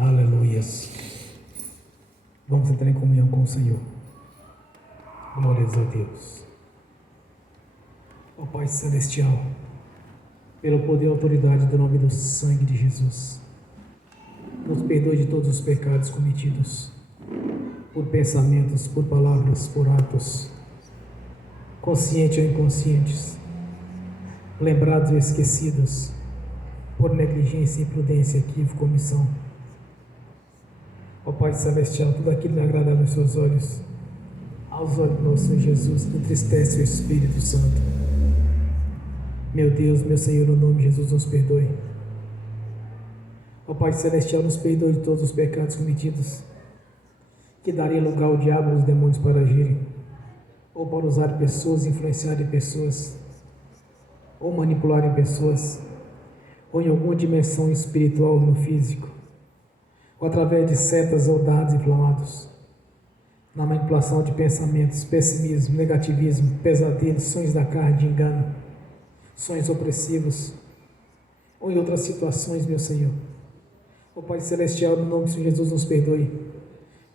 Aleluias. Vamos entrar em comunhão com o Senhor. Glórias a Deus. Ó Pai Celestial, pelo poder e autoridade do nome do sangue de Jesus, nos perdoe de todos os pecados cometidos, por pensamentos, por palavras, por atos, conscientes ou inconscientes, lembrados ou esquecidos, por negligência, imprudência, equívoco, omissão. Ó Pai Celestial, tudo aquilo que agrada aos seus olhos, aos olhos do nosso Senhor Jesus, que entristece o Espírito Santo. Meu Deus, meu Senhor, no nome de Jesus, nos perdoe. Ó Pai Celestial, nos perdoe de todos os pecados cometidos, que daria lugar ao diabo e aos demônios para agirem, ou para usar pessoas, influenciarem pessoas, ou manipularem pessoas, ou em alguma dimensão espiritual ou no físico, ou através de setas ou dados inflamados, na manipulação de pensamentos, pessimismo, negativismo, pesadelos, sonhos da carne de engano, sonhos opressivos, ou em outras situações, meu Senhor. Ó Pai Celestial, no nome de Senhor Jesus, nos perdoe,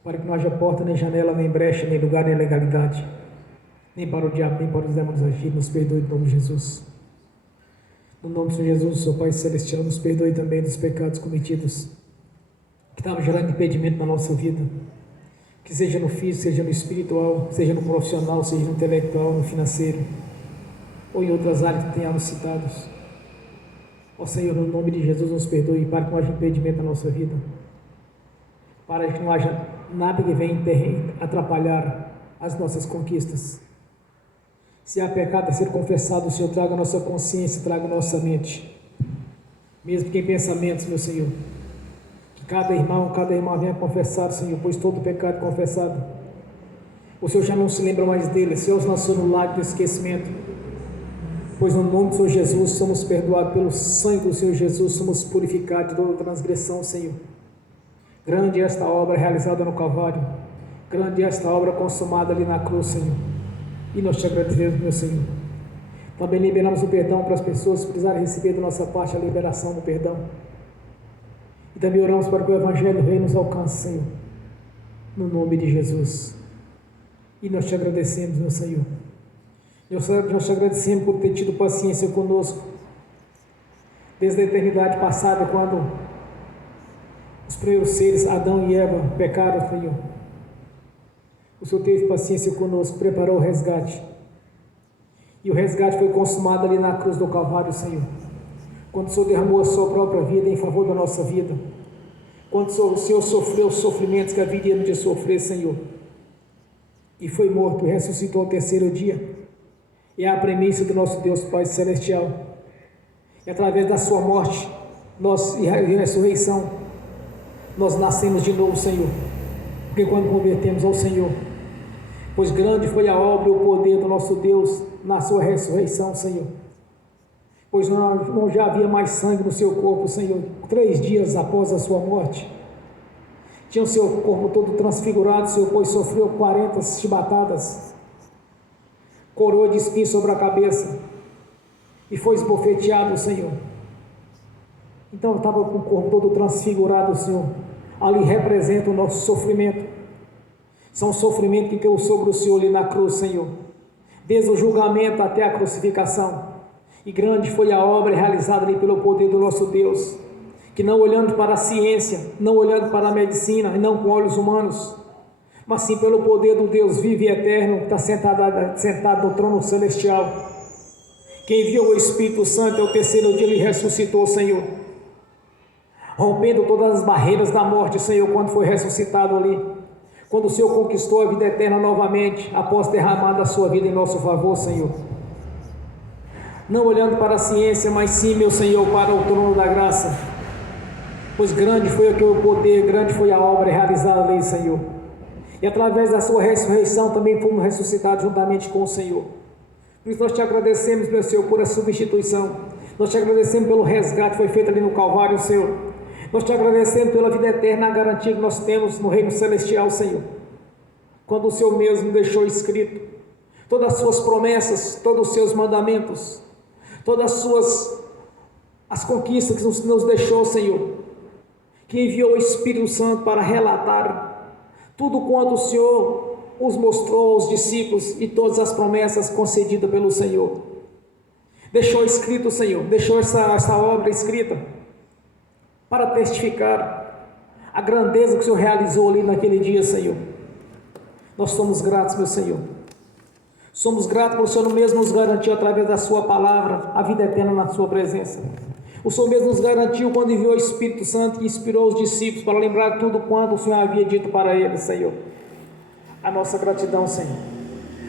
para que não haja porta, nem janela, nem brecha, nem lugar, nem legalidade, nem para o diabo, nem para os demônios agir. Nos perdoe no nome de Jesus. No nome de Senhor Jesus, ó Pai Celestial, nos perdoe também dos pecados cometidos, que estavam gerando impedimento na nossa vida, que seja no físico, seja no espiritual, seja no profissional, seja no intelectual, no financeiro, ou em outras áreas que tenhamos citados. Ó Senhor, no nome de Jesus, nos perdoe, para que não haja impedimento na nossa vida, para que não haja nada que venha atrapalhar as nossas conquistas. Se há pecado a ser confessado, o Senhor traga a nossa consciência, traga a nossa mente, mesmo que em pensamentos, meu Senhor, que cada irmão, cada irmã venha confessar, Senhor, pois todo pecado confessado, o Senhor já não se lembra mais dele, o Senhor os lançou no lago do esquecimento, pois no nome do Senhor Jesus somos perdoados pelo sangue do Senhor Jesus, somos purificados de toda transgressão, Senhor. Grande é esta obra realizada no Calvário, grande é esta obra consumada ali na cruz, Senhor, e nós te agradecemos, meu Senhor. Também liberamos o perdão para as pessoas que precisarem receber da nossa parte a liberação do perdão, e também oramos para que o Evangelho do Rei nos alcance, Senhor, no nome de Jesus, e nós te agradecemos, meu Senhor. Nós te agradecemos por ter tido paciência conosco, desde a eternidade passada, quando os primeiros seres, Adão e Eva, pecaram, Senhor. O Senhor teve paciência conosco, preparou o resgate, e o resgate foi consumado ali na cruz do Calvário, Senhor, quando o Senhor derramou a sua própria vida em favor da nossa vida, quando o Senhor sofreu os sofrimentos que haveríamos de sofrer, Senhor, e foi morto e ressuscitou ao terceiro dia. É a premissa do nosso Deus Pai Celestial, e através da sua morte e ressurreição, nós nascemos de novo, Senhor, porque quando convertemos ao Senhor, pois grande foi a obra e o poder do nosso Deus na sua ressurreição, Senhor, pois não já havia mais sangue no seu corpo, Senhor. 3 dias após a sua morte, tinha o seu corpo todo transfigurado, Senhor, pois sofreu 40 chibatadas, coroa de espinhos sobre a cabeça, e foi esbofeteado, Senhor. Então estava com o corpo todo transfigurado, Senhor. Ali representa o nosso sofrimento. São sofrimentos que caiu sobre o Senhor ali na cruz, Senhor, desde o julgamento até a crucificação. E grande foi a obra realizada ali pelo poder do nosso Deus, que não olhando para a ciência, não olhando para a medicina, e não com olhos humanos, mas sim pelo poder do Deus vivo e eterno, que está sentado no trono celestial, que enviou o Espírito Santo, ao terceiro dia ele ressuscitou, Senhor, rompendo todas as barreiras da morte, Senhor, quando foi ressuscitado ali, quando o Senhor conquistou a vida eterna novamente, após derramar a sua vida em nosso favor, Senhor, não olhando para a ciência, mas sim, meu Senhor, para o trono da graça, pois grande foi o poder, grande foi a obra realizada ali, Senhor, e através da sua ressurreição também fomos ressuscitados juntamente com o Senhor. Por isso nós te agradecemos, meu Senhor, por a substituição, nós te agradecemos pelo resgate que foi feito ali no Calvário, Senhor, nós te agradecemos pela vida eterna, a garantia que nós temos no Reino Celestial, Senhor, quando o Senhor mesmo deixou escrito todas as suas promessas, todos os seus mandamentos, todas as conquistas que nos deixou, Senhor, que enviou o Espírito Santo para relatar tudo quanto o Senhor os mostrou aos discípulos e todas as promessas concedidas pelo Senhor. Deixou escrito, Senhor, deixou essa obra escrita para testificar a grandeza que o Senhor realizou ali naquele dia, Senhor. Nós somos gratos, meu Senhor. Somos gratos por o Senhor mesmo nos garantiu através da sua palavra a vida eterna na sua presença. O Senhor mesmo nos garantiu quando enviou o Espírito Santo e inspirou os discípulos para lembrar tudo quanto o Senhor havia dito para eles, Senhor. A nossa gratidão, Senhor.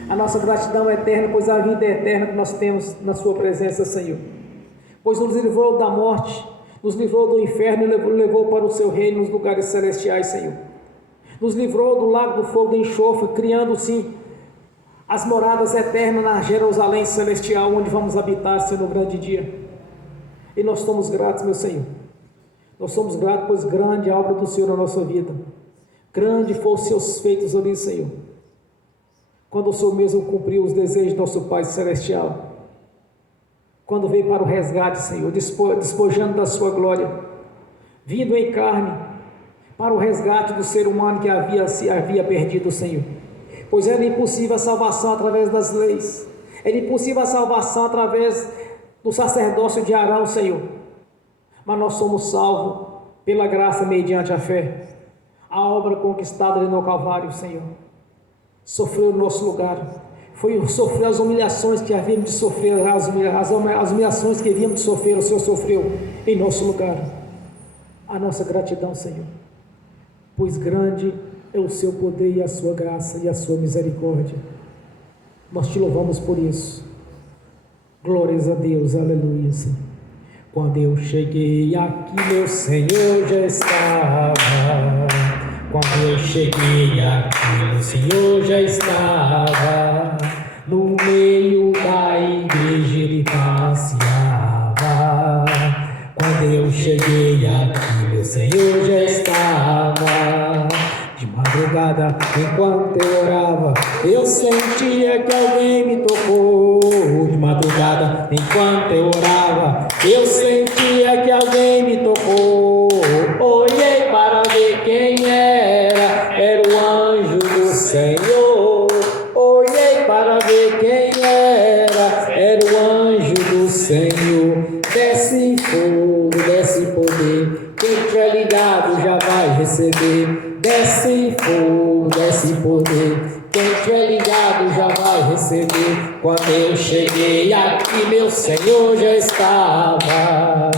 A nossa gratidão é eterna, pois a vida é eterna que nós temos na sua presença, Senhor. Pois nos livrou da morte, nos livrou do inferno e levou para o seu reino nos lugares celestiais, Senhor. Nos livrou do lago do fogo e do enxofre, criando, sim, as moradas eternas na Jerusalém celestial, onde vamos habitar, Senhor, no grande dia. E nós somos gratos, meu Senhor. Nós somos gratos, pois grande é a obra do Senhor na nossa vida. Grande foram os seus feitos ali, Senhor. Quando o Senhor mesmo cumpriu os desejos do nosso Pai Celestial. Quando veio para o resgate, Senhor, despojando da sua glória. Vindo em carne para o resgate do ser humano que se havia perdido, Senhor. Pois era impossível a salvação através das leis. Era impossível a salvação através do sacerdócio de Arão, Senhor. Mas nós somos salvos pela graça mediante a fé. A obra conquistada ali no Calvário, Senhor. Sofreu no nosso lugar. Sofreu as humilhações que havíamos de sofrer, as humilhações que havíamos de sofrer, o Senhor sofreu em nosso lugar. A nossa gratidão, Senhor. Pois grande é o seu poder e a sua graça e a sua misericórdia. Nós te louvamos por isso. Glórias a Deus, aleluia, Senhor. Quando eu cheguei aqui, meu Senhor já estava. Quando eu cheguei aqui, meu Senhor já estava. No meio da igreja ele passeava. Quando eu cheguei aqui, meu Senhor já estava. De madrugada, enquanto eu orava, eu sentia que alguém me tocou. De madrugada, enquanto eu orava, eu sentia que alguém me tocou. Olhei para ver quem era o anjo do Senhor. Olhei para ver quem era o anjo do Senhor. Desce fogo, desce poder, quem tiver ligado já vai receber. Desce fogo, desce poder, quem tiver ligado já vai receber. Quando eu cheguei aqui, meu Senhor já estava.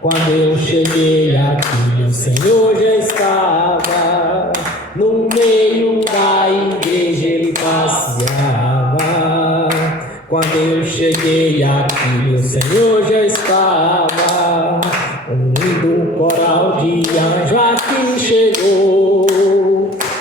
Quando eu cheguei aqui, meu Senhor já estava. No meio da igreja ele passeava. Quando eu cheguei aqui, meu Senhor já estava. Um lindo coral de anjo aqui chegou.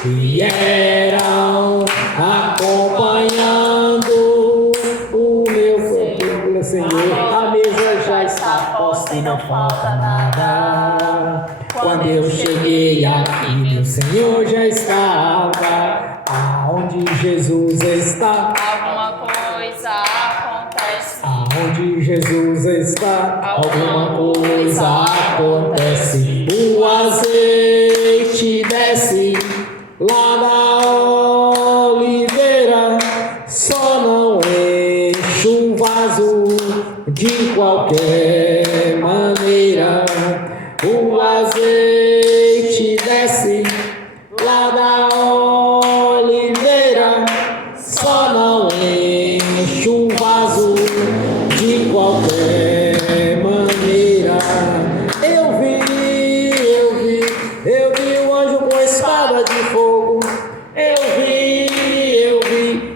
Vieram acompanhando o meu filho, Senhor. A mesa já está posta e não falta nada. Quando eu cheguei aqui, meu Senhor já estava. Aonde Jesus está, alguma coisa acontece. Aonde Jesus está, alguma coisa acontece. O azeite desce lá na oliveira, só não enche o vaso de qualquer maneira. O azeite desce lá na oliveira, só não enche o vaso de qualquer maneira. Eu vi o anjo com espada de fogo.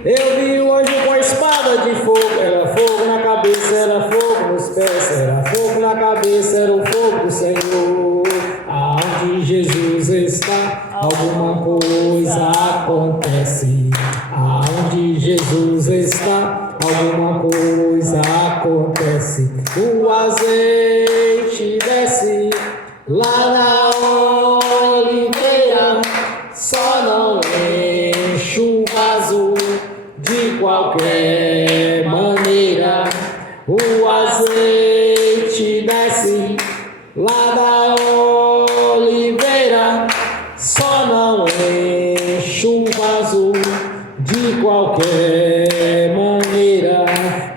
Eu vi o anjo com espada de fogo. Era fogo na cabeça, era fogo nos pés, era fogo na cabeça, era o fogo do Senhor. Aonde Jesus está, alguma coisa acontece. Aonde Jesus está, alguma coisa acontece. O azeite desce lá na oliveira, só não enche o vaso de qualquer maneira. O azeite desce lá da oliveira, qualquer maneira.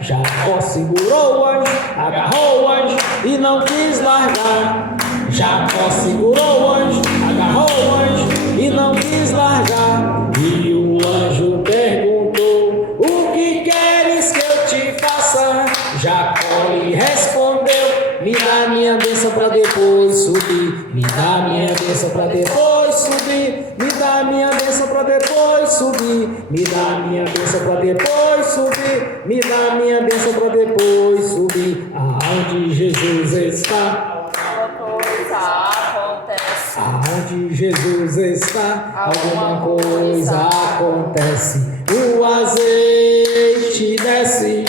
Jacó segurou o anjo, agarrou o anjo e não quis largar. Jacó segurou o anjo, agarrou o anjo e não quis largar. E o anjo perguntou: o que queres que eu te faça? Jacó lhe respondeu: me dá minha bênção para depois subir. Me dá minha bênção para depois subir. Me dá minha bênção para depois subir. Me dá minha bênção para depois subir. Me dá minha bênção para depois subir. Aonde Jesus está, Alguma coisa acontece. aonde Jesus está, alguma coisa acontece. O azeite desce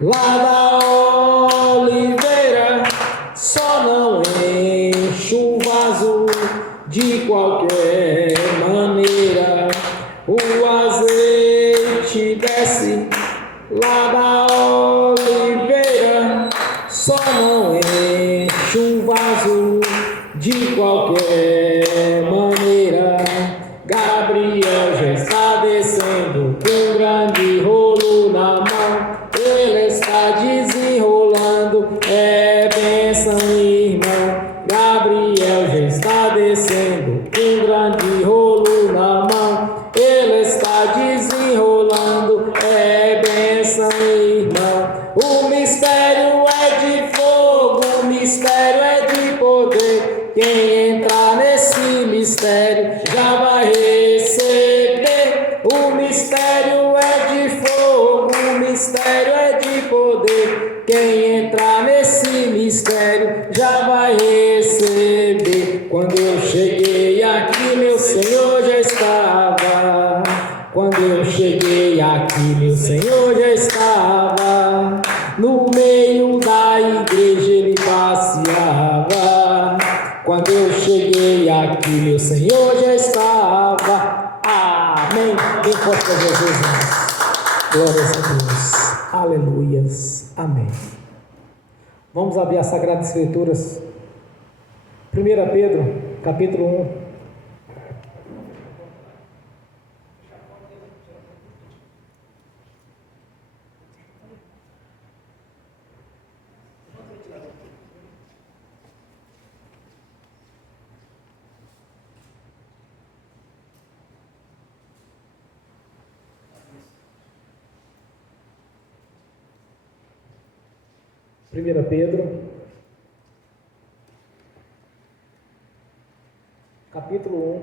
lá da oliveira, só não enche o vaso de qualquer maneira. O azeite desce lá da oliveira, só não enche um vaso de qualquer maneira. Gabriel já está descendo com um grande rolo na mão. Ele está desenrolando, é bênção, irmão. Gabriel já está descendo com um grande rolo na mão. Ele está desenrolando, é bênção, irmão. O mistério é de fogo, o mistério é de poder. Quem entrar nesse mistério já vai receber. O mistério é de fogo, o mistério é de poder. Quem entrar nesse mistério já vai receber. Quando eu cheguei aqui, meu Senhor já estava. Quando eu cheguei aqui, meu Senhor já estava. No meio da igreja ele passeava. Quando eu cheguei aqui, meu Senhor já estava. Amém. Bem forte para Jesus. Glórias a Deus. Aleluias. Amém. Vamos abrir as Sagradas Escrituras. 1 Pedro, capítulo 1. Primeira Pedro, capítulo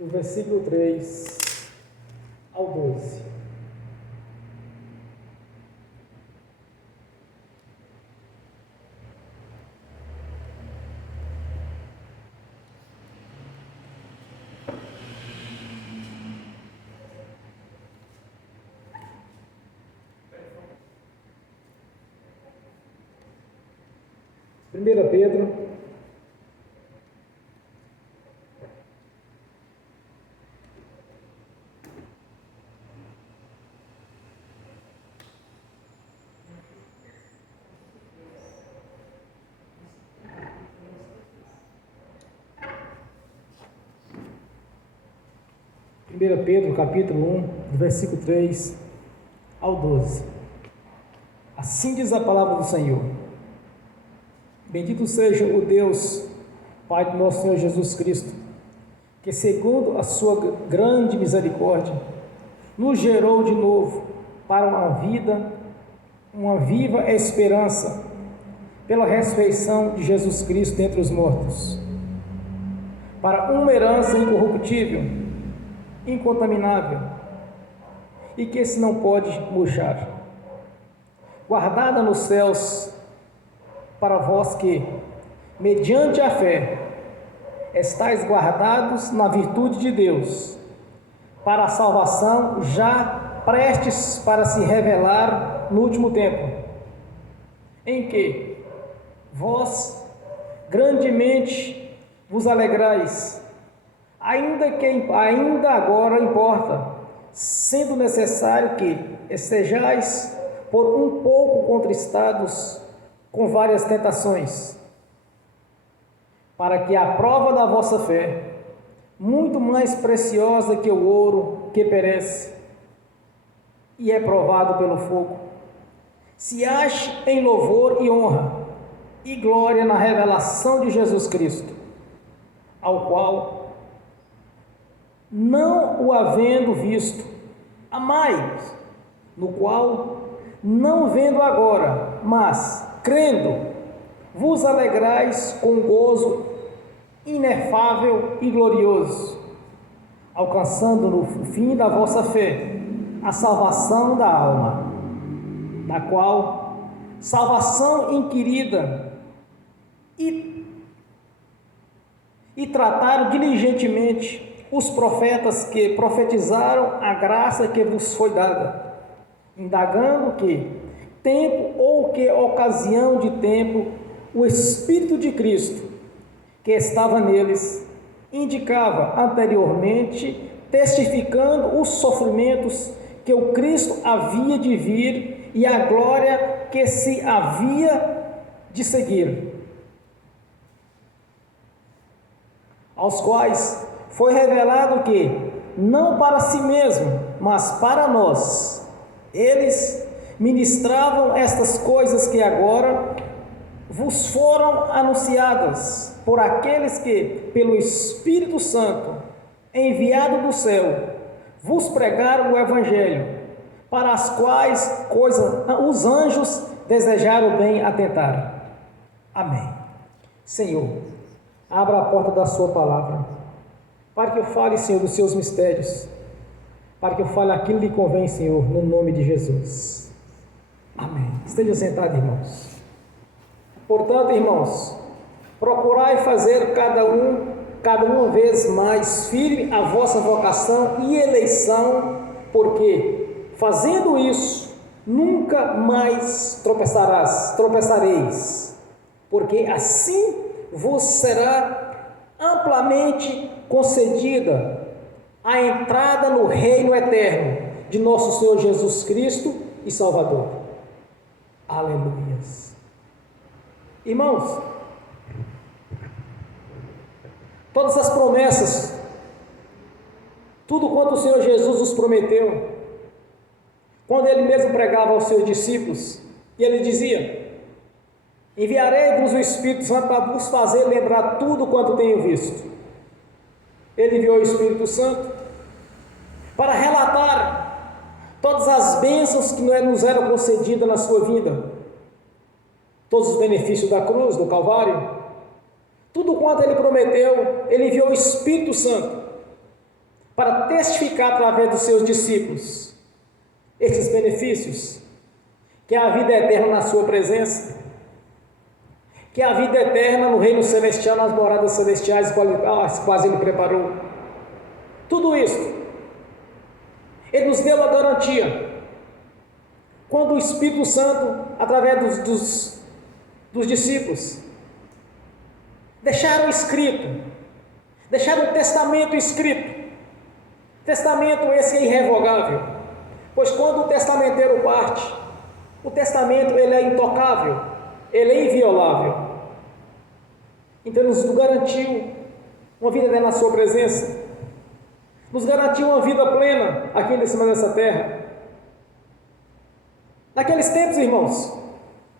1, do versículo 3 ao 12. Primeira Pedro, capítulo 1, do versículo 3 ao 12. Assim diz a palavra do Senhor. Bendito seja o Deus, Pai do nosso Senhor Jesus Cristo, que segundo a sua grande misericórdia, nos gerou de novo para uma viva esperança, pela ressurreição de Jesus Cristo dentre os mortos, para uma herança incorruptível, incontaminável, e que se não pode murchar, guardada nos céus, para vós que, mediante a fé, estáis guardados na virtude de Deus, para a salvação já prestes para se revelar no último tempo, em que vós grandemente vos alegrais, ainda agora importa, sendo necessário que estejais por um pouco contristados com várias tentações, para que a prova da vossa fé, muito mais preciosa que o ouro que perece e é provado pelo fogo, se ache em louvor e honra e glória na revelação de Jesus Cristo, ao qual, não o havendo visto, amai-os, no qual, não vendo agora, mas crendo, vos alegrais com gozo inefável e glorioso, alcançando no fim da vossa fé a salvação da alma, da qual salvação inquirida e trataram diligentemente os profetas que profetizaram a graça que vos foi dada, indagando que tempo ou que ocasião de tempo o Espírito de Cristo que estava neles indicava anteriormente, testificando os sofrimentos que o Cristo havia de vir e a glória que se havia de seguir, aos quais foi revelado que, não para si mesmo, mas para nós, eles ministravam estas coisas que agora vos foram anunciadas por aqueles que, pelo Espírito Santo, enviado do céu, vos pregaram o Evangelho, para as quais coisas os anjos desejaram bem atentar. Amém. Senhor, abra a porta da sua palavra, para que eu fale, Senhor, dos seus mistérios, para que eu fale aquilo que lhe convém, Senhor, no nome de Jesus. Amém. Esteja sentado, irmãos. Portanto, irmãos, procurai fazer cada uma vez mais firme a vossa vocação e eleição, porque, fazendo isso, nunca mais tropeçareis, porque assim vos será amplamente concedida a entrada no reino eterno de nosso Senhor Jesus Cristo e Salvador. Aleluias. Irmãos, todas as promessas, tudo quanto o Senhor Jesus nos prometeu, quando Ele mesmo pregava aos seus discípulos, e Ele dizia: enviarei-vos o Espírito Santo para vos fazer lembrar tudo quanto tenho visto. Ele enviou o Espírito Santo para relatar todas as bênçãos que nos eram concedidas na sua vida, todos os benefícios da cruz, do Calvário, tudo quanto Ele prometeu. Ele enviou o Espírito Santo para testificar através dos seus discípulos esses benefícios, que é a vida eterna na sua presença, que é a vida eterna no reino celestial, nas moradas celestiais, as quais Ele preparou. Tudo isso Ele nos deu a garantia, quando o Espírito Santo, através dos discípulos, deixaram escrito, deixaram um testamento escrito, testamento esse é irrevogável, pois quando o testamenteiro parte, o testamento ele é intocável, ele é inviolável. Então Ele nos garantiu uma vida eterna na sua presença, nos garantiu uma vida plena aqui em cima dessa terra. Naqueles tempos, irmãos,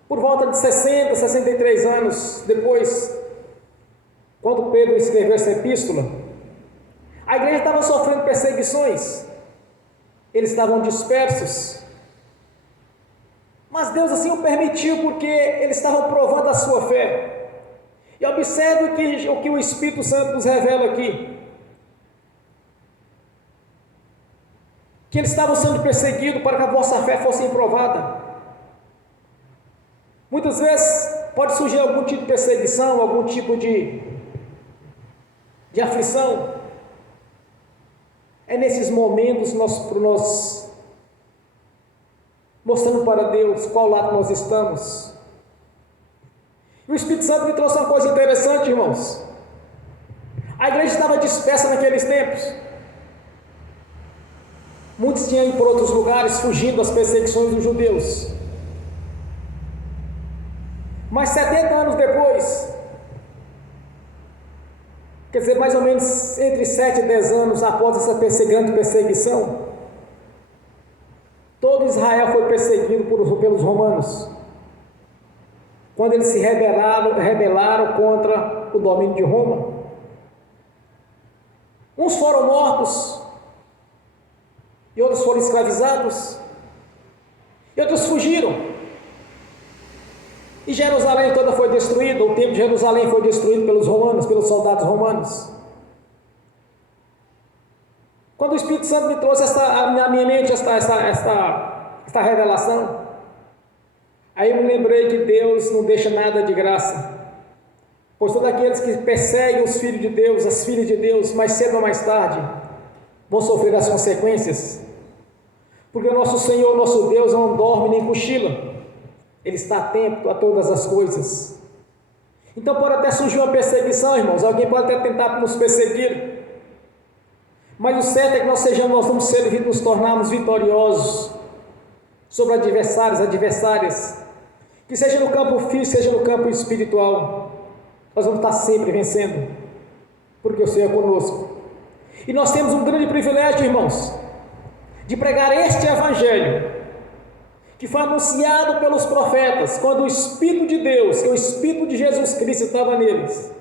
por volta de 60, 63 anos depois, quando Pedro escreveu essa epístola, a igreja estava sofrendo perseguições, eles estavam dispersos, mas Deus assim o permitiu, porque eles estavam provando a sua fé. E observe o que o Espírito Santo nos revela aqui, que eles estavam sendo perseguidos para que a vossa fé fosse provada. Muitas vezes pode surgir algum tipo de perseguição, algum tipo de aflição. É nesses momentos nós mostrando para Deus qual lado nós estamos. E o Espírito Santo me trouxe uma coisa interessante, irmãos. A igreja estava dispersa naqueles tempos. Muitos tinham ido por outros lugares, fugindo das perseguições dos judeus. Mas 70 anos depois, quer dizer, mais ou menos entre 7 e 10 anos após essa grande perseguição, todo Israel foi perseguido pelos romanos, quando eles se rebelaram contra o domínio de Roma. Uns foram mortos, e outros foram escravizados, e outros fugiram. E Jerusalém toda foi destruída, o templo de Jerusalém foi destruído pelos romanos, pelos soldados romanos. Quando o Espírito Santo me trouxe na minha mente esta revelação, aí eu me lembrei que Deus não deixa nada de graça, pois todos aqueles que perseguem os filhos de Deus, as filhas de Deus, mais cedo ou mais tarde, vão sofrer as consequências, porque o nosso Senhor, nosso Deus, não dorme nem cochila, Ele está atento a todas as coisas. Então pode até surgir uma perseguição, irmãos, alguém pode até tentar nos perseguir, mas o certo é que nós vamos nos tornarmos vitoriosos sobre adversárias, que seja no campo físico, seja no campo espiritual, nós vamos estar sempre vencendo, porque o Senhor é conosco. E nós temos um grande privilégio, irmãos, de pregar este Evangelho, que foi anunciado pelos profetas, quando o Espírito de Deus, que é o Espírito de Jesus Cristo, estava neles.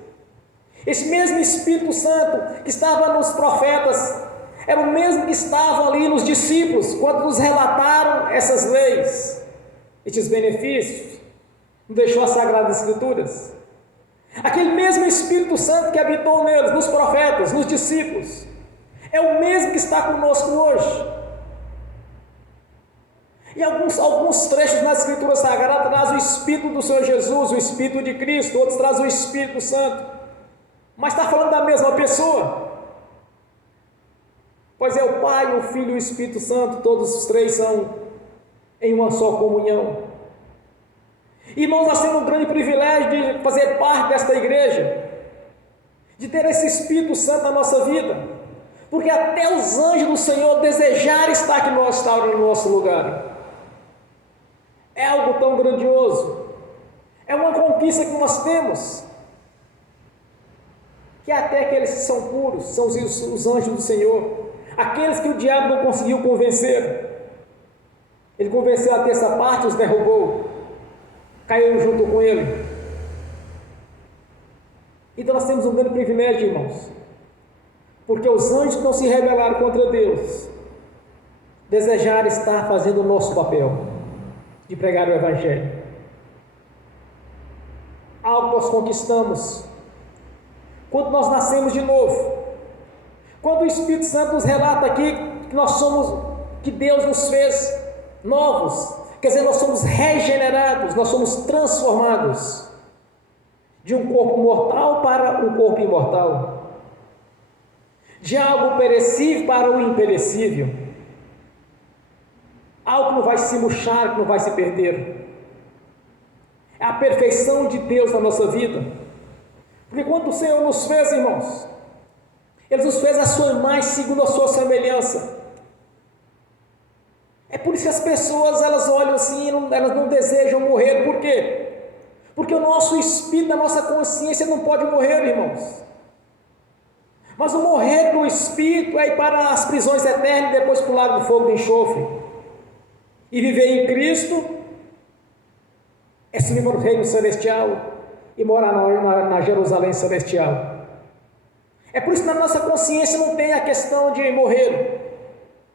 Esse mesmo Espírito Santo que estava nos profetas, era o mesmo que estava ali nos discípulos, quando nos relataram essas leis, estes benefícios, nos deixou as Sagradas Escrituras. Aquele mesmo Espírito Santo que habitou neles, nos profetas, nos discípulos, é o mesmo que está conosco hoje. E alguns trechos nas Escrituras Sagradas trazem o Espírito do Senhor Jesus, o Espírito de Cristo, outros trazem o Espírito Santo, mas está falando da mesma pessoa, pois é o Pai, o Filho e o Espírito Santo, todos os três são em uma só comunhão. Irmãos, nós temos um grande privilégio de fazer parte desta igreja, de ter esse Espírito Santo na nossa vida, porque até os anjos do Senhor desejaram estar aqui no nosso lugar. É algo tão grandioso, é uma conquista que nós temos, que até aqueles que são puros, são os anjos do Senhor, aqueles que o diabo não conseguiu convencer, ele convenceu a terça parte, os derrubou, caíram junto com ele. Então nós temos um grande privilégio, irmãos, porque os anjos que não se rebelaram contra Deus, desejaram estar fazendo o nosso papel, de pregar o Evangelho. Algo nós conquistamos quando nós nascemos de novo, quando o Espírito Santo nos relata aqui que Deus nos fez novos, quer dizer, nós somos regenerados, nós somos transformados de um corpo mortal para um corpo imortal, de algo perecível para o imperecível, algo que não vai se murchar, que não vai se perder. É a perfeição de Deus na nossa vida, porque quando o Senhor nos fez, irmãos, Ele nos fez a sua imagem segundo a sua semelhança. É por isso que as pessoas, elas olham assim, elas não desejam morrer. Por quê? Porque o nosso espírito, a nossa consciência não pode morrer, irmãos. Mas o morrer do espírito é ir para as prisões eternas e depois para o lago do fogo do enxofre. E viver em Cristo é subir para o reino celestial e morar na Jerusalém celestial. É por isso que na nossa consciência não tem a questão de morrer.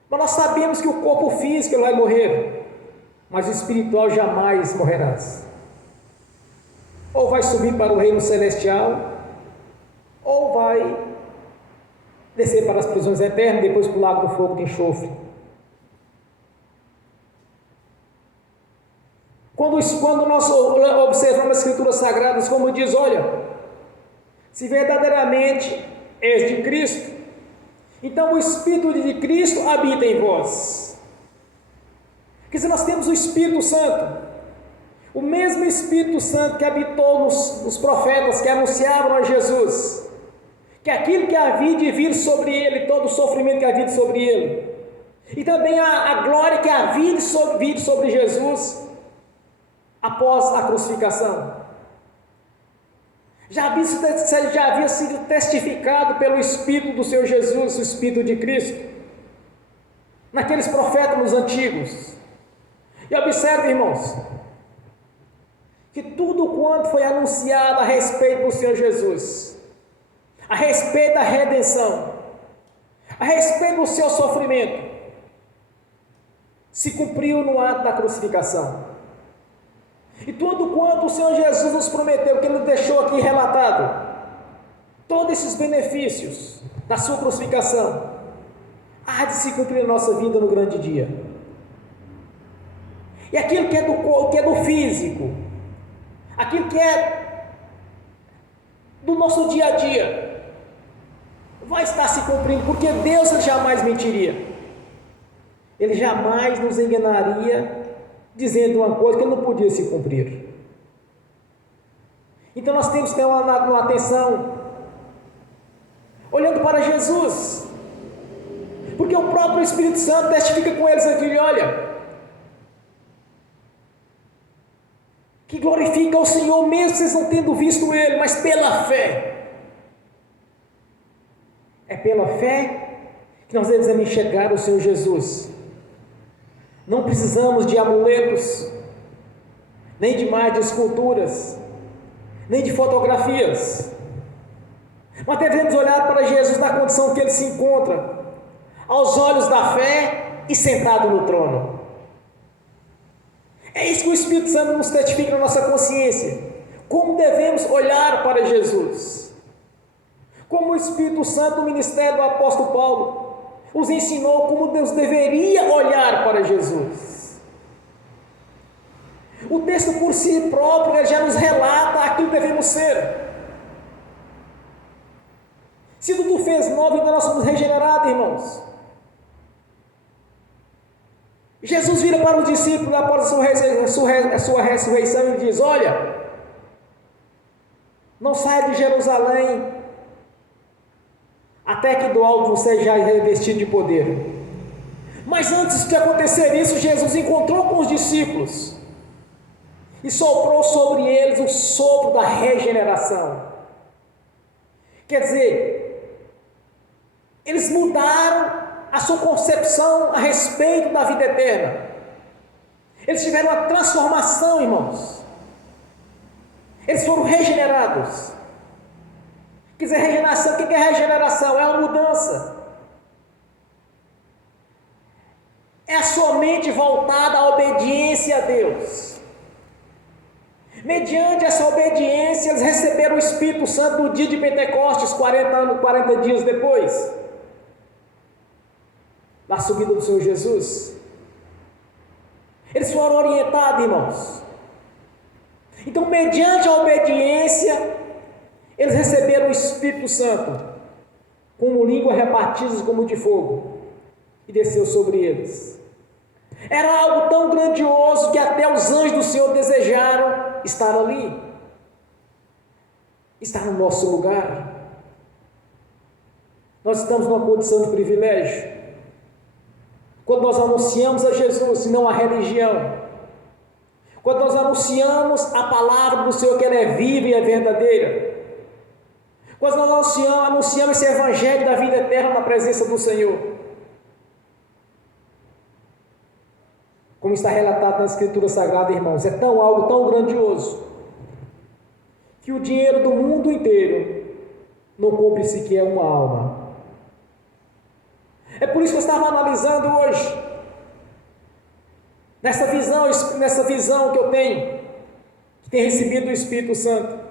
Mas nós sabemos que o corpo físico vai morrer, mas o espiritual jamais morrerás. Ou vai subir para o reino celestial, ou vai descer para as prisões eternas, depois para o lago do fogo de enxofre. Quando nós observamos as Escrituras Sagradas, como diz, olha, se verdadeiramente és de Cristo, então o Espírito de Cristo habita em vós. Quer dizer, nós temos o Espírito Santo, o mesmo Espírito Santo que habitou nos profetas que anunciavam a Jesus, que aquilo que havia de vir sobre ele, todo o sofrimento que havia de sobre ele, e também a glória que havia de vir sobre Jesus após a crucificação. já havia sido testificado pelo Espírito do Senhor Jesus, o Espírito de Cristo, naqueles profetas antigos. E observe, irmãos, que tudo quanto foi anunciado a respeito do Senhor Jesus, a respeito da redenção, a respeito do seu sofrimento, se cumpriu no ato da crucificação. E tudo quanto o Senhor Jesus nos prometeu, que Ele nos deixou aqui relatado, todos esses benefícios da sua crucificação, há de se cumprir na nossa vida no grande dia. E aquilo que é do corpo, que é do físico, aquilo que é do nosso dia a dia, vai estar se cumprindo, porque Deus jamais mentiria. Ele jamais nos enganaria dizendo uma coisa que não podia se cumprir. Então nós temos que ter uma atenção, olhando para Jesus, porque o próprio Espírito Santo testifica com eles aqui, olha, que glorifica ao Senhor, mesmo vocês não tendo visto Ele, mas pela fé. É pela fé que nós devemos enxergar o Senhor Jesus. Não precisamos de amuletos, nem de mais de esculturas, nem de fotografias, mas devemos olhar para Jesus na condição que Ele se encontra, aos olhos da fé e sentado no trono. É isso que o Espírito Santo nos testifica na nossa consciência, como devemos olhar para Jesus, como o Espírito Santo no ministério do apóstolo Paulo os ensinou como Deus deveria olhar para Jesus. O texto por si próprio já nos relata aquilo que devemos ser. Se tudo fez novo, então nós somos regenerados, irmãos. Jesus vira para os discípulos após a sua ressurreição e diz: olha, não saia de Jerusalém até que do alto você seja revestido de poder. Mas antes de acontecer isso, Jesus encontrou com os discípulos e soprou sobre eles o sopro da regeneração. Quer dizer, eles mudaram a sua concepção a respeito da vida eterna. Eles tiveram uma transformação, irmãos. Eles foram regenerados. Quer dizer, regeneração, o que é regeneração? É uma mudança. É somente voltada à obediência a Deus. Mediante essa obediência, eles receberam o Espírito Santo no dia de Pentecostes, 40 dias depois, da subida do Senhor Jesus. Eles foram orientados, irmãos. Então, mediante a obediência, eles receberam o Espírito Santo, como língua repartidas como de fogo, e desceu sobre eles. Era algo tão grandioso que até os anjos do Senhor desejaram estar ali, estar no nosso lugar. Nós estamos numa condição de privilégio. Quando nós anunciamos a Jesus e não a religião, quando nós anunciamos a palavra do Senhor, que ela é viva e é verdadeira, quando nós anunciamos esse evangelho da vida eterna na presença do Senhor, como está relatado na Escritura Sagrada, irmãos, é algo tão grandioso, que o dinheiro do mundo inteiro não compre sequer uma alma. É por isso que eu estava analisando hoje, nessa visão que eu tenho, que tem recebido do Espírito Santo.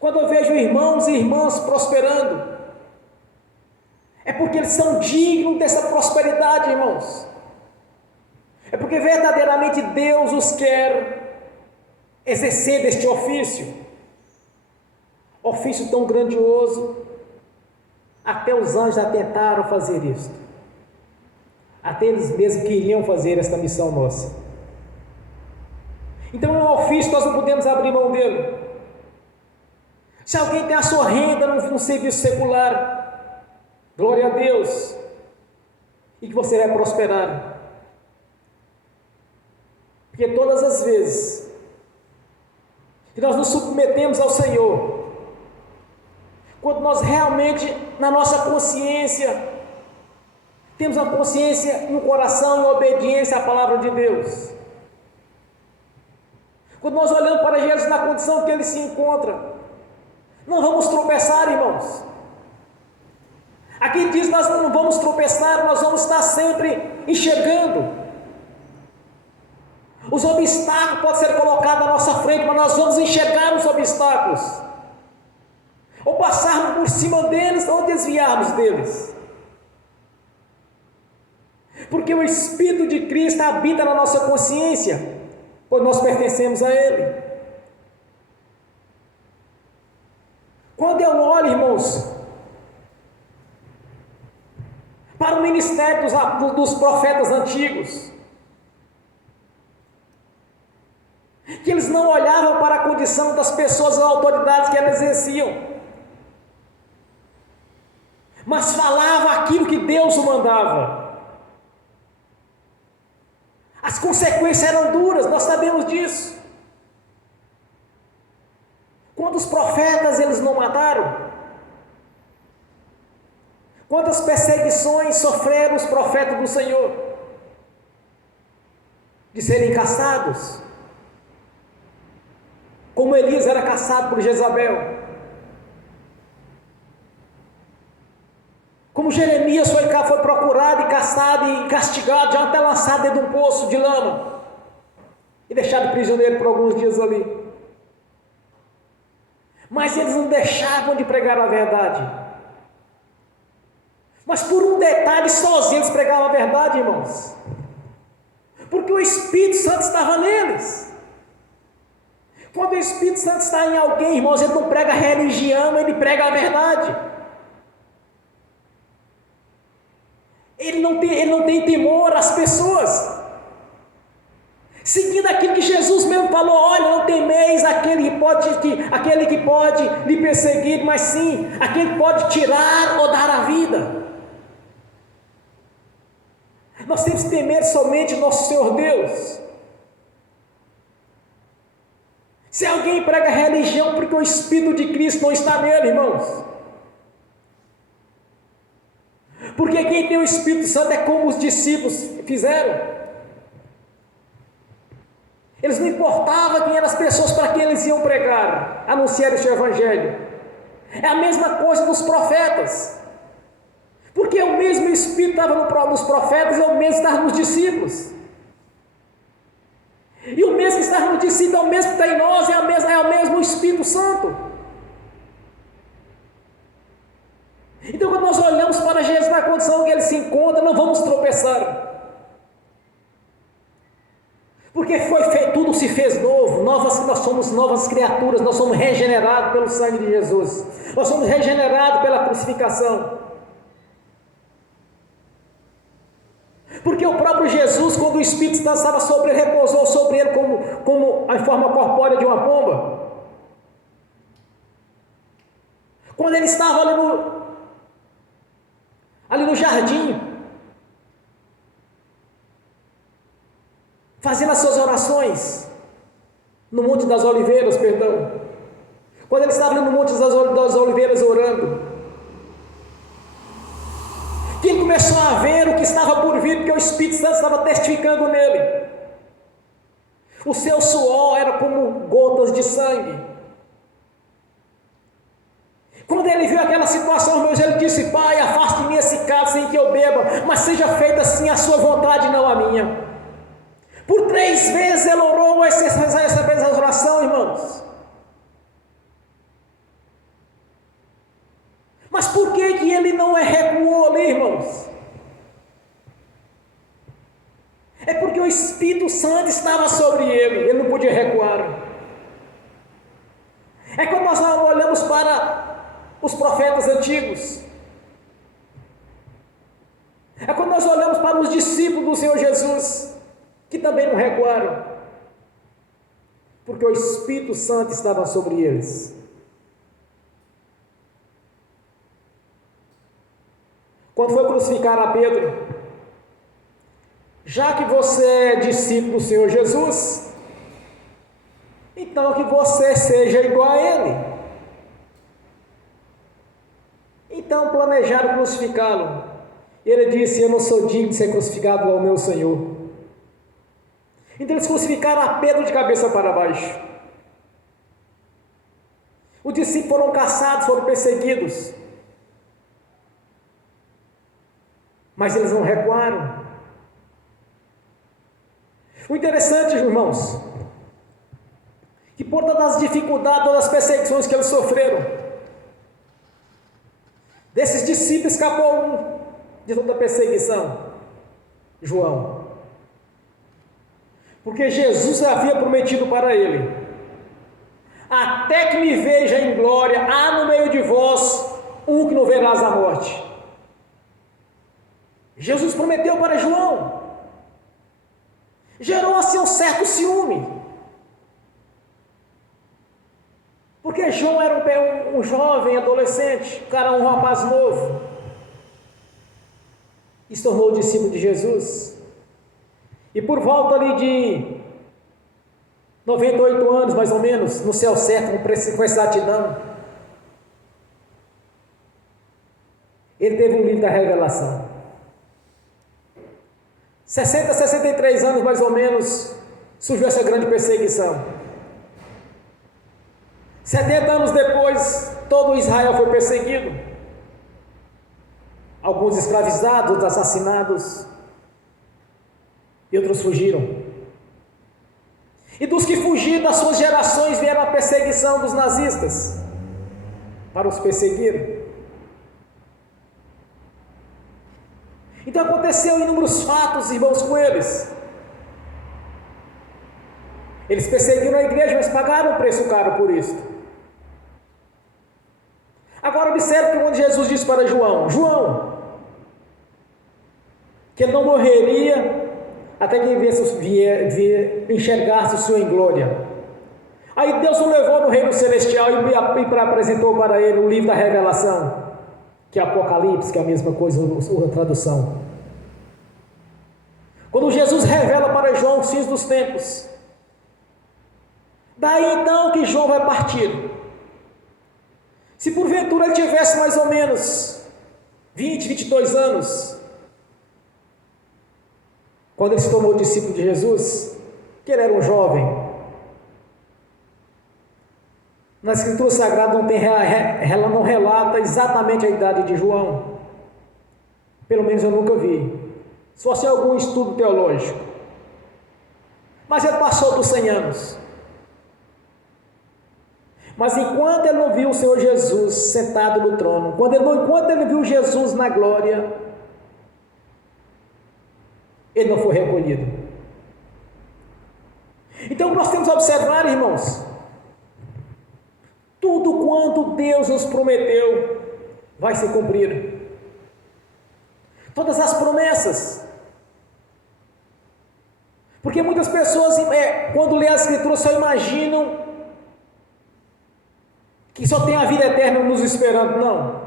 Quando eu vejo irmãos e irmãs prosperando, é porque eles são dignos dessa prosperidade, irmãos. É porque verdadeiramente Deus os quer exercer deste ofício tão grandioso. Até os anjos já tentaram fazer isso. Até eles mesmos queriam fazer esta missão nossa. Então é um ofício, nós não podemos abrir mão dele. Se alguém tem a sua renda num serviço secular, glória a Deus, e que você vai prosperar. Porque todas as vezes que nós nos submetemos ao Senhor, quando nós realmente, na nossa consciência, temos a consciência no coração, em obediência à palavra de Deus. Quando nós olhamos para Jesus na condição que ele se encontra, não vamos tropeçar, irmãos. Aqui diz: nós não vamos tropeçar, nós vamos estar sempre enxergando. Os obstáculos podem ser colocados na nossa frente, mas nós vamos enxergar os obstáculos, ou passarmos por cima deles, ou desviarmos deles, porque o Espírito de Cristo habita na nossa consciência, pois nós pertencemos a Ele. Quando eu olho, irmãos, para o ministério dos profetas antigos, que eles não olhavam para a condição das pessoas, as autoridades que eles exerciam, mas falavam aquilo que Deus o mandava. As consequências eram duras, nós sabemos disso. Quantos profetas eles não mataram? Quantas perseguições sofreram os profetas do Senhor? De serem caçados, como Elias era caçado por Jezabel, como Jeremias foi procurado e caçado e castigado, já até lançado dentro de um poço de lama e deixado prisioneiro por alguns dias ali. Mas eles não deixavam de pregar a verdade. Mas por um detalhe, sozinhos eles pregavam a verdade, irmãos, porque o Espírito Santo estava neles. Quando o Espírito Santo está em alguém, irmãos, ele não prega religião, ele prega a verdade. Ele não tem temor às pessoas, seguindo aquilo que Jesus mesmo falou: olha, não temeis aquele que pode lhe perseguir, mas sim aquele que pode tirar ou dar a vida. Nós temos que temer somente nosso Senhor Deus. Se alguém prega religião porque o Espírito de Cristo não está nele, irmãos, porque quem tem o Espírito Santo é como os discípulos fizeram. Eles não importavam quem eram as pessoas para quem eles iam pregar, anunciar esse Evangelho. É a mesma coisa dos profetas, porque o mesmo Espírito estava nos profetas e o mesmo estava nos discípulos. E o mesmo que está nos discípulos é o mesmo que está em nós, é o mesmo Espírito Santo. Então, quando nós olhamos para Jesus na condição que ele se encontra, não vamos tropeçar, porque tudo se fez novo. Nós somos novas criaturas, nós somos regenerados pelo sangue de Jesus, nós somos regenerados pela crucificação. Porque o próprio Jesus, quando o Espírito Santo estava sobre ele, repousou sobre ele como a forma corpórea de uma pomba. Quando ele estava ali no jardim, fazendo as suas orações, no Monte das Oliveiras, quando ele estava ali no Monte das Oliveiras orando, que ele começou a ver o que estava por vir, porque o Espírito Santo estava testificando nele. O seu suor era como gotas de sangue. Quando ele viu aquela situação, meus, ele disse: Pai, afaste de mim esse cálice sem que eu beba, mas seja feita assim a sua vontade, não a minha. Por 3 vezes ele orou essa oração, irmãos. Mas por que ele não recuou ali, irmãos? É porque o Espírito Santo estava sobre ele não podia recuar. É quando nós olhamos para os profetas antigos, é quando nós olhamos para os discípulos do Senhor Jesus, que também não recuaram, porque o Espírito Santo estava sobre eles. Quando foi crucificar a Pedro: já que você é discípulo do Senhor Jesus, então que você seja igual a ele. Então planejaram crucificá-lo. Ele disse: eu não sou digno de ser crucificado ao meu Senhor. Então eles crucificaram a Pedro de cabeça para baixo. Os discípulos foram caçados, foram perseguidos. Mas eles não recuaram. O interessante, irmãos, que por todas as dificuldades, todas as perseguições que eles sofreram, desses discípulos escapou um de toda a perseguição: João. Porque Jesus havia prometido para ele: até que me veja em glória, há no meio de vós um que não verás a morte. Jesus prometeu para João. Gerou assim um certo ciúme, porque João era um jovem adolescente, um rapaz novo, e se tornou discípulo de Jesus. E por volta ali de 98 anos, mais ou menos, no céu certo, com exatidão, ele teve um livro da revelação. 60, 63 anos, mais ou menos, surgiu essa grande perseguição. 70 anos depois, todo Israel foi perseguido. Alguns escravizados, outros assassinados, e outros fugiram. E dos que fugiram das suas gerações vieram a perseguição dos nazistas para os perseguir. Então aconteceu inúmeros fatos, irmãos, com eles. Eles perseguiram a igreja, mas pagaram um preço caro por isso. Agora observe que quando Jesus disse para João, que ele não morreria até que enxergasse o Senhor em glória. Aí Deus o levou no reino celestial e apresentou para ele o livro da revelação, que é Apocalipse, que é a mesma coisa, a tradução. Quando Jesus revela para João os fins dos tempos, daí então que João vai partir. Se porventura ele tivesse mais ou menos 20, 22 anos, quando ele se tornou discípulo de Jesus, que ele era um jovem, na Escritura Sagrada ela não relata exatamente a idade de João. Pelo menos eu nunca vi. Só se algum estudo teológico. Mas ele passou dos 100 anos. Mas enquanto ele não viu o Senhor Jesus sentado no trono, enquanto ele viu Jesus na glória, ele não foi recolhido. Então nós temos que observar, irmãos, tudo quanto Deus nos prometeu vai se cumprir. Todas as promessas. Porque muitas pessoas, quando lê a Escritura, só imaginam que só tem a vida eterna nos esperando. Não.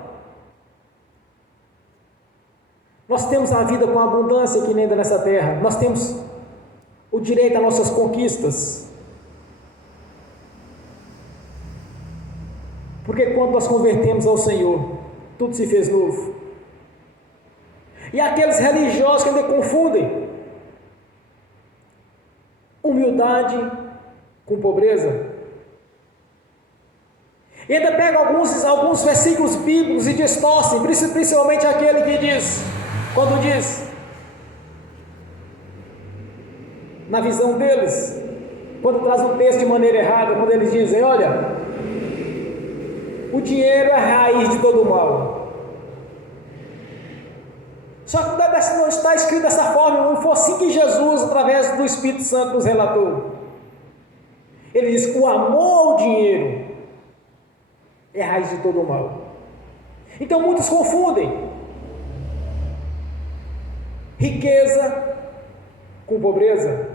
Nós temos a vida com abundância aqui ainda nessa terra. Nós temos o direito às nossas conquistas. Porque quando nós convertemos ao Senhor, tudo se fez novo. E aqueles religiosos que ainda confundem humildade com pobreza, e ainda pegam alguns versículos bíblicos e distorcem, principalmente aquele que diz, quando diz, na visão deles, quando traz um texto de maneira errada, quando eles dizem: olha, o dinheiro é a raiz de todo o mal. Só que não está escrito dessa forma, não foi assim que Jesus, através do Espírito Santo, nos relatou. Ele diz que o amor ao dinheiro é a raiz de todo o mal. Então muitos confundem riqueza com pobreza.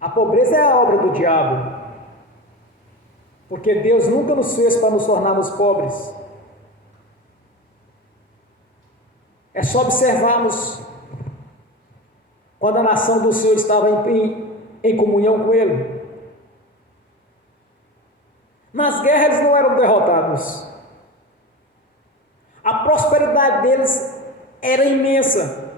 A pobreza é a obra do diabo, porque Deus nunca nos fez para nos tornarmos pobres. É só observarmos quando a nação do Senhor estava em comunhão com Ele. Nas guerras eles não eram derrotados. A prosperidade deles era imensa.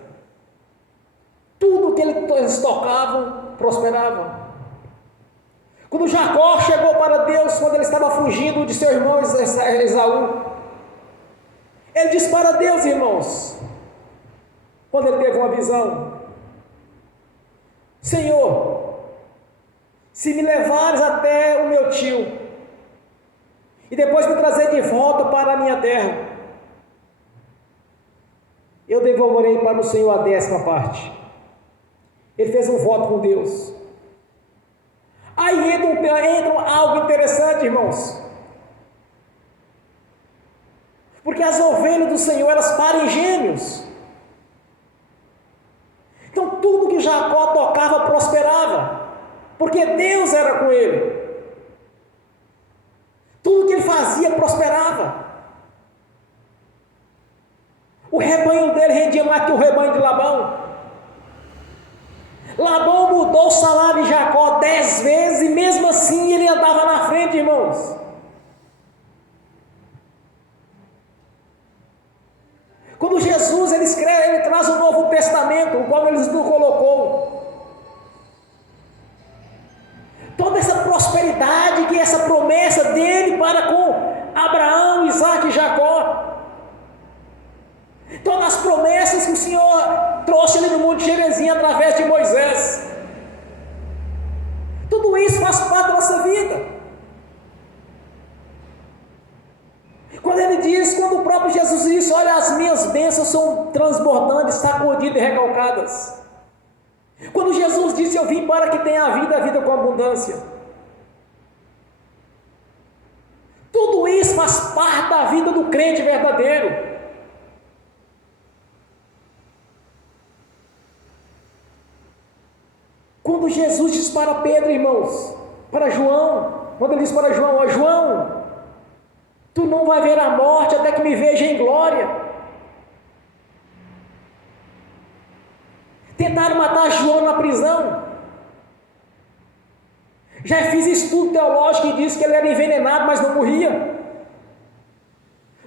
Tudo que eles tocavam, prosperava. Quando Jacó chegou para Deus, quando ele estava fugindo de seu irmão Esaú, ele disse para Deus, irmãos, quando ele teve uma visão: Senhor, se me levares até o meu tio e depois me trazer de volta para a minha terra, eu devolverei para o Senhor a 10ª parte. Ele fez um voto com Deus. Aí entra algo interessante, irmãos, porque as ovelhas do Senhor, elas param em gêmeos. Então tudo que Jacó tocava prosperava, porque Deus era com ele. Tudo que ele fazia prosperava. O rebanho dele rendia mais que o rebanho de Labão. Labão mudou o salário de Jacó 10 vezes e mesmo assim ele andava na frente, irmãos. Quando Jesus ele escreve, ele traz o Novo Testamento, o qual ele nos colocou. Toda essa prosperidade, que essa promessa dele para com Abraão, Isaac e Jacó. Todas as promessas que o Senhor trouxe ali no Monte Gerizim através de Moisés. Tudo isso faz parte da nossa vida. Quando ele diz, quando o próprio Jesus disse: olha, as minhas bênçãos são transbordantes, sacudidas e recalcadas. Quando Jesus disse: eu vim para que tenha a vida com abundância. Tudo isso faz parte da vida do crente verdadeiro. Quando Jesus diz para Pedro, irmãos, para João, quando ele diz para João: ó João, tu não vai ver a morte até que me veja em glória. Tentaram matar João na prisão. Já fiz estudo teológico que diz que ele era envenenado, mas não morria.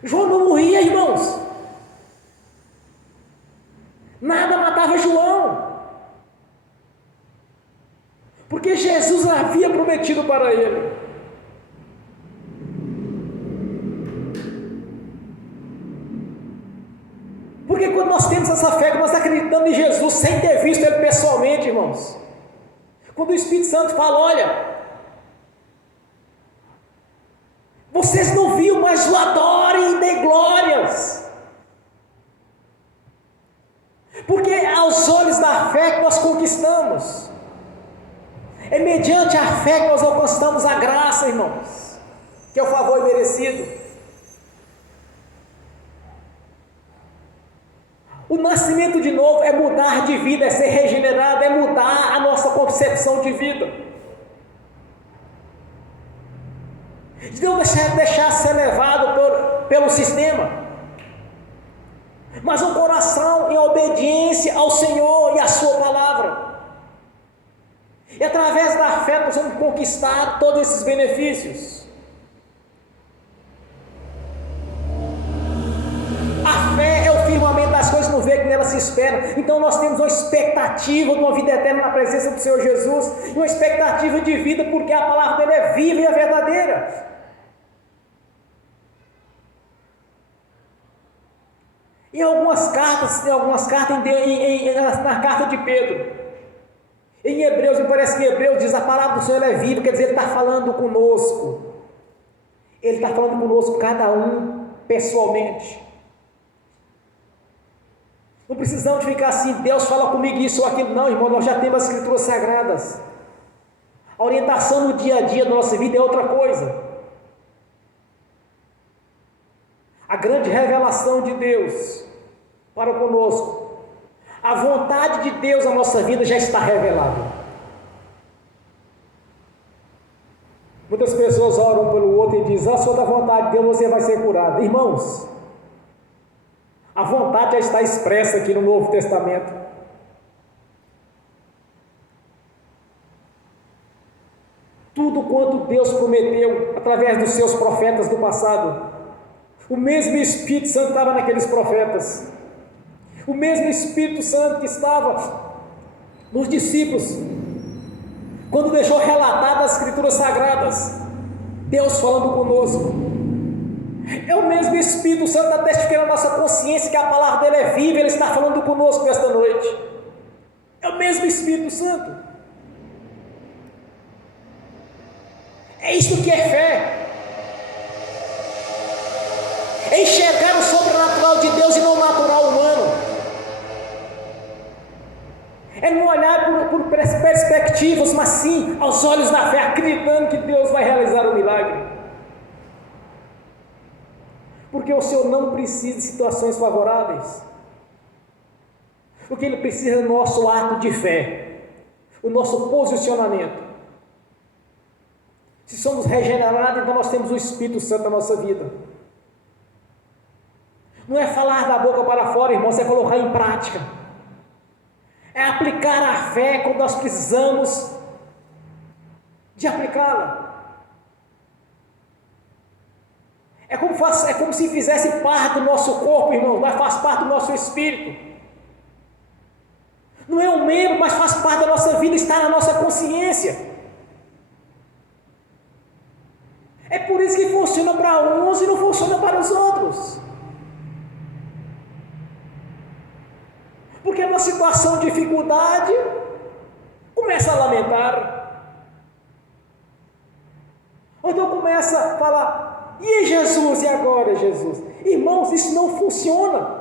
João não morria, irmãos. Nada matava João, porque Jesus havia prometido para ele. Porque quando nós temos essa fé, que nós acreditamos em Jesus sem ter visto ele pessoalmente, irmãos, quando o Espírito Santo fala: olha, vocês não viram, mas o adorem e dê glórias. Porque é aos olhos da fé que nós conquistamos. É mediante a fé que nós alcançamos a graça, irmãos, que é o favor imerecido. O nascimento de novo é mudar de vida, é ser regenerado, é mudar a nossa concepção de vida. De não deixar ser levado pelo sistema, mas um coração em obediência ao Senhor e à sua palavra. E através da fé nós vamos conquistar todos esses benefícios. A fé é o firmamento das coisas que não vê, que nela se espera. Então nós temos uma expectativa de uma vida eterna na presença do Senhor Jesus, e uma expectativa de vida, porque a palavra dele é viva e é verdadeira. Em algumas cartas, na carta de Pedro, em Hebreus, me parece que em Hebreus diz: a palavra do Senhor é viva, quer dizer, ele está falando conosco. Ele está falando conosco, cada um, pessoalmente. Não precisamos ficar assim: Deus fala comigo isso ou aquilo. Não, irmão, nós já temos as Escrituras Sagradas. A orientação no dia a dia da nossa vida é outra coisa. A grande revelação de Deus para conosco, a vontade de Deus na nossa vida já está revelada. Muitas pessoas oram pelo outro e dizem: se for da vontade de Deus, você vai ser curado. Irmãos, a vontade já está expressa aqui no Novo Testamento. Tudo quanto Deus prometeu através dos seus profetas do passado. O mesmo Espírito Santo estava naqueles profetas. O mesmo Espírito Santo que estava nos discípulos, quando deixou relatado as Escrituras Sagradas, Deus falando conosco. É o mesmo Espírito Santo que está testificando a nossa consciência que a palavra dele é viva, ele está falando conosco esta noite. É o mesmo Espírito Santo. É isto que é fé. É enxergar o sobrenatural de Deus e não o natural humano. É não olhar por perspectivas, mas sim aos olhos da fé, acreditando que Deus vai realizar o milagre. Porque o Senhor não precisa de situações favoráveis. O que Ele precisa é o nosso ato de fé, o nosso posicionamento. Se somos regenerados, então nós temos o Espírito Santo na nossa vida. Não é falar da boca para fora, irmãos, é colocar em prática. É aplicar a fé quando nós precisamos de aplicá-la. É como se fizesse parte do nosso corpo, irmãos, mas faz parte do nosso espírito. Não é um membro, mas faz parte da nossa vida, está na nossa consciência. É por isso que funciona para uns e não funciona para os outros. Porque numa situação de dificuldade, começa a lamentar. Ou então começa a falar, e aí, Jesus, e agora, Jesus? Irmãos, isso não funciona.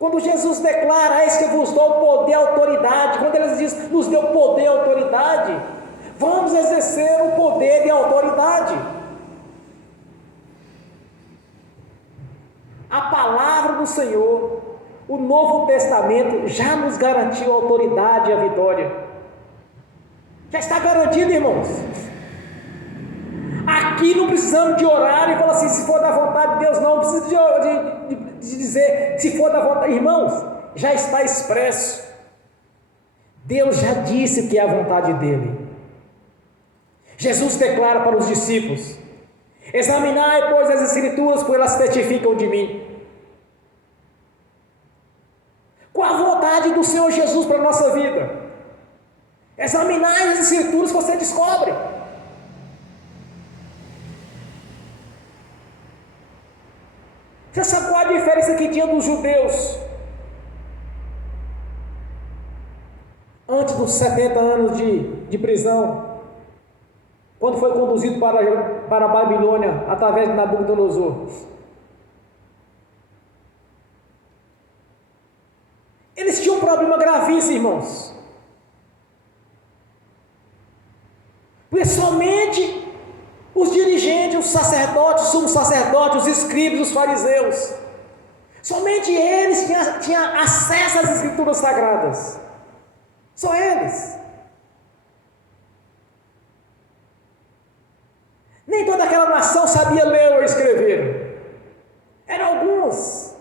Quando Jesus declara, eis que vos dou poder e autoridade, quando Ele diz, nos deu poder e autoridade, vamos exercer o poder e a autoridade. A palavra do Senhor, o Novo Testamento, já nos garantiu a autoridade e a vitória. Já está garantido, irmãos. Aqui não precisamos de orar e falar assim, se for da vontade de Deus, não precisa de dizer, se for da vontade, irmãos, já está expresso. Deus já disse que é a vontade dele. Jesus declara para os discípulos, examinai, pois, as Escrituras, pois elas testificam de mim. Qual a vontade do Senhor Jesus para a nossa vida? Examinai as Escrituras, você descobre. Você sabe qual a diferença que tinha dos judeus antes dos 70 anos de prisão, quando foi conduzido para a Babilônia através de Nabucodonosor? Eles tinham um problema gravíssimo, irmãos. Porque somente os dirigentes, os sacerdotes, os sumos sacerdotes, os escribas, os fariseus, somente eles tinham acesso às Escrituras Sagradas. Só eles. Nem toda aquela nação sabia ler ou escrever. Eram alguns.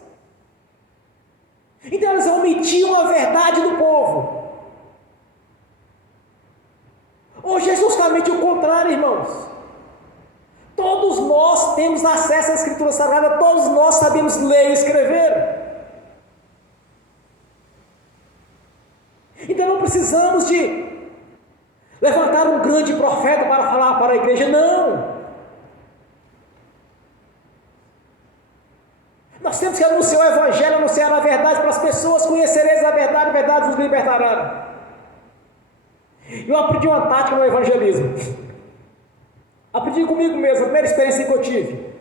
Então eles omitiam a verdade do povo. Hoje é justamente o contrário, irmãos. Todos nós temos acesso à Escritura Sagrada, todos nós sabemos ler e escrever. Então não precisamos de levantar um grande profeta para falar para a igreja, não. Nós temos que anunciar o Evangelho, anunciar a verdade para as pessoas, conhecereis a verdade vos libertará. Eu aprendi uma tática no evangelismo. Aprendi comigo mesmo, a primeira experiência que eu tive.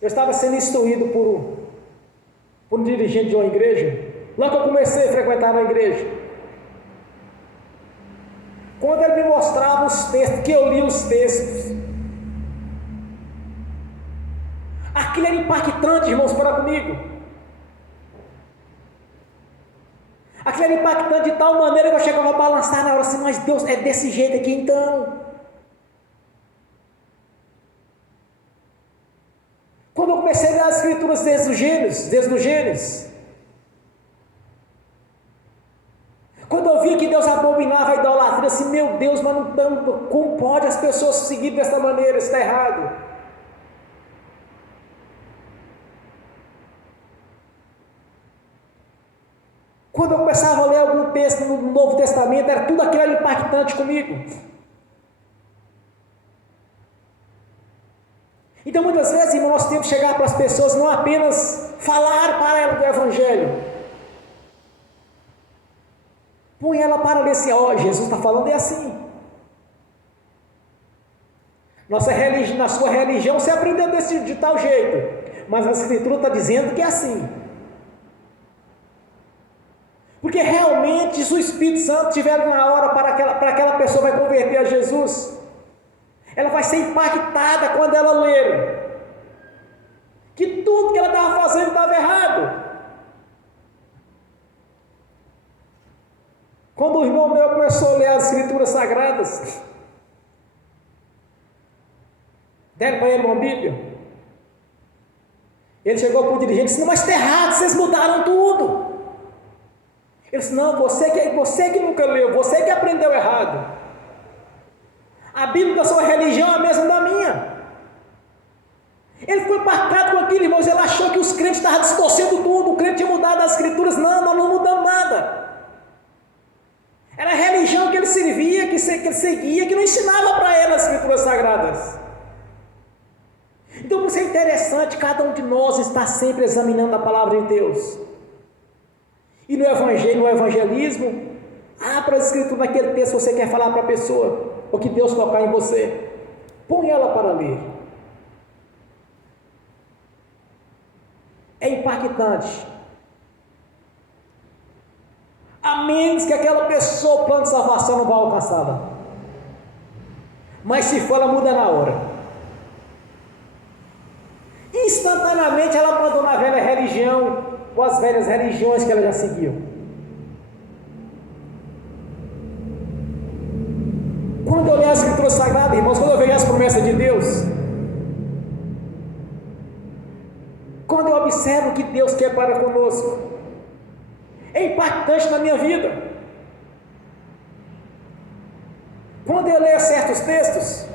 Eu estava sendo instruído por um dirigente de uma igreja. Logo que eu comecei a frequentar a igreja, quando ele me mostrava os textos, que eu li os textos, aquilo era impactante, irmãos, para comigo. Aquilo era impactante de tal maneira que eu chegava a balançar na hora assim, mas Deus, é desse jeito aqui então. Quando eu comecei a ler as Escrituras desde o Gênesis, Quando eu vi que Deus abominava a idolatria, assim, meu Deus, mas como pode as pessoas seguir dessa maneira? Isso está errado. Quando eu começava a ler algum texto no Novo Testamento, era tudo aquilo impactante comigo. Então muitas vezes, irmão, nós temos que chegar para as pessoas, não apenas falar para elas do Evangelho. Põe ela para ler assim, ó, Jesus está falando é assim. Na sua religião você aprendeu de tal jeito, mas a Escritura está dizendo que é assim. Porque realmente, se o Espírito Santo estiver na hora para aquela pessoa vai converter a Jesus, ela vai ser impactada quando ela ler que tudo que ela estava fazendo estava errado. Quando o irmão meu começou a ler as Escrituras Sagradas, deram para ele uma Bíblia, ele chegou para o dirigente e disse, não, mas está errado, vocês mudaram tudo. Ele disse, não, você que nunca leu, você que aprendeu errado. A Bíblia da sua religião é a mesma da minha. Ele ficou impactado com aquilo, irmãos, ele achou que os crentes estavam distorcendo tudo, o crente tinha mudado as Escrituras. Não, nós não mudamos nada. Era a religião que ele servia, que ele seguia, que não ensinava para ele as Escrituras Sagradas. Então, isso é interessante, cada um de nós está sempre examinando a palavra de Deus. E no Evangelho, no evangelismo, abra a Escritura naquele texto que você quer falar para a pessoa, o que Deus tocar em você, põe ela para ler. É impactante. A menos que aquela pessoa, o plano de salvação não vá alcançá-la. Mas se for, ela muda na hora. Instantaneamente ela abandona a velha religião, ou as velhas religiões que ela já seguiu. Quando eu leio a Escritura Sagrada, irmãos, quando eu vejo as promessas de Deus, quando eu observo o que Deus quer para conosco, é impactante na minha vida. Quando eu leio certos textos,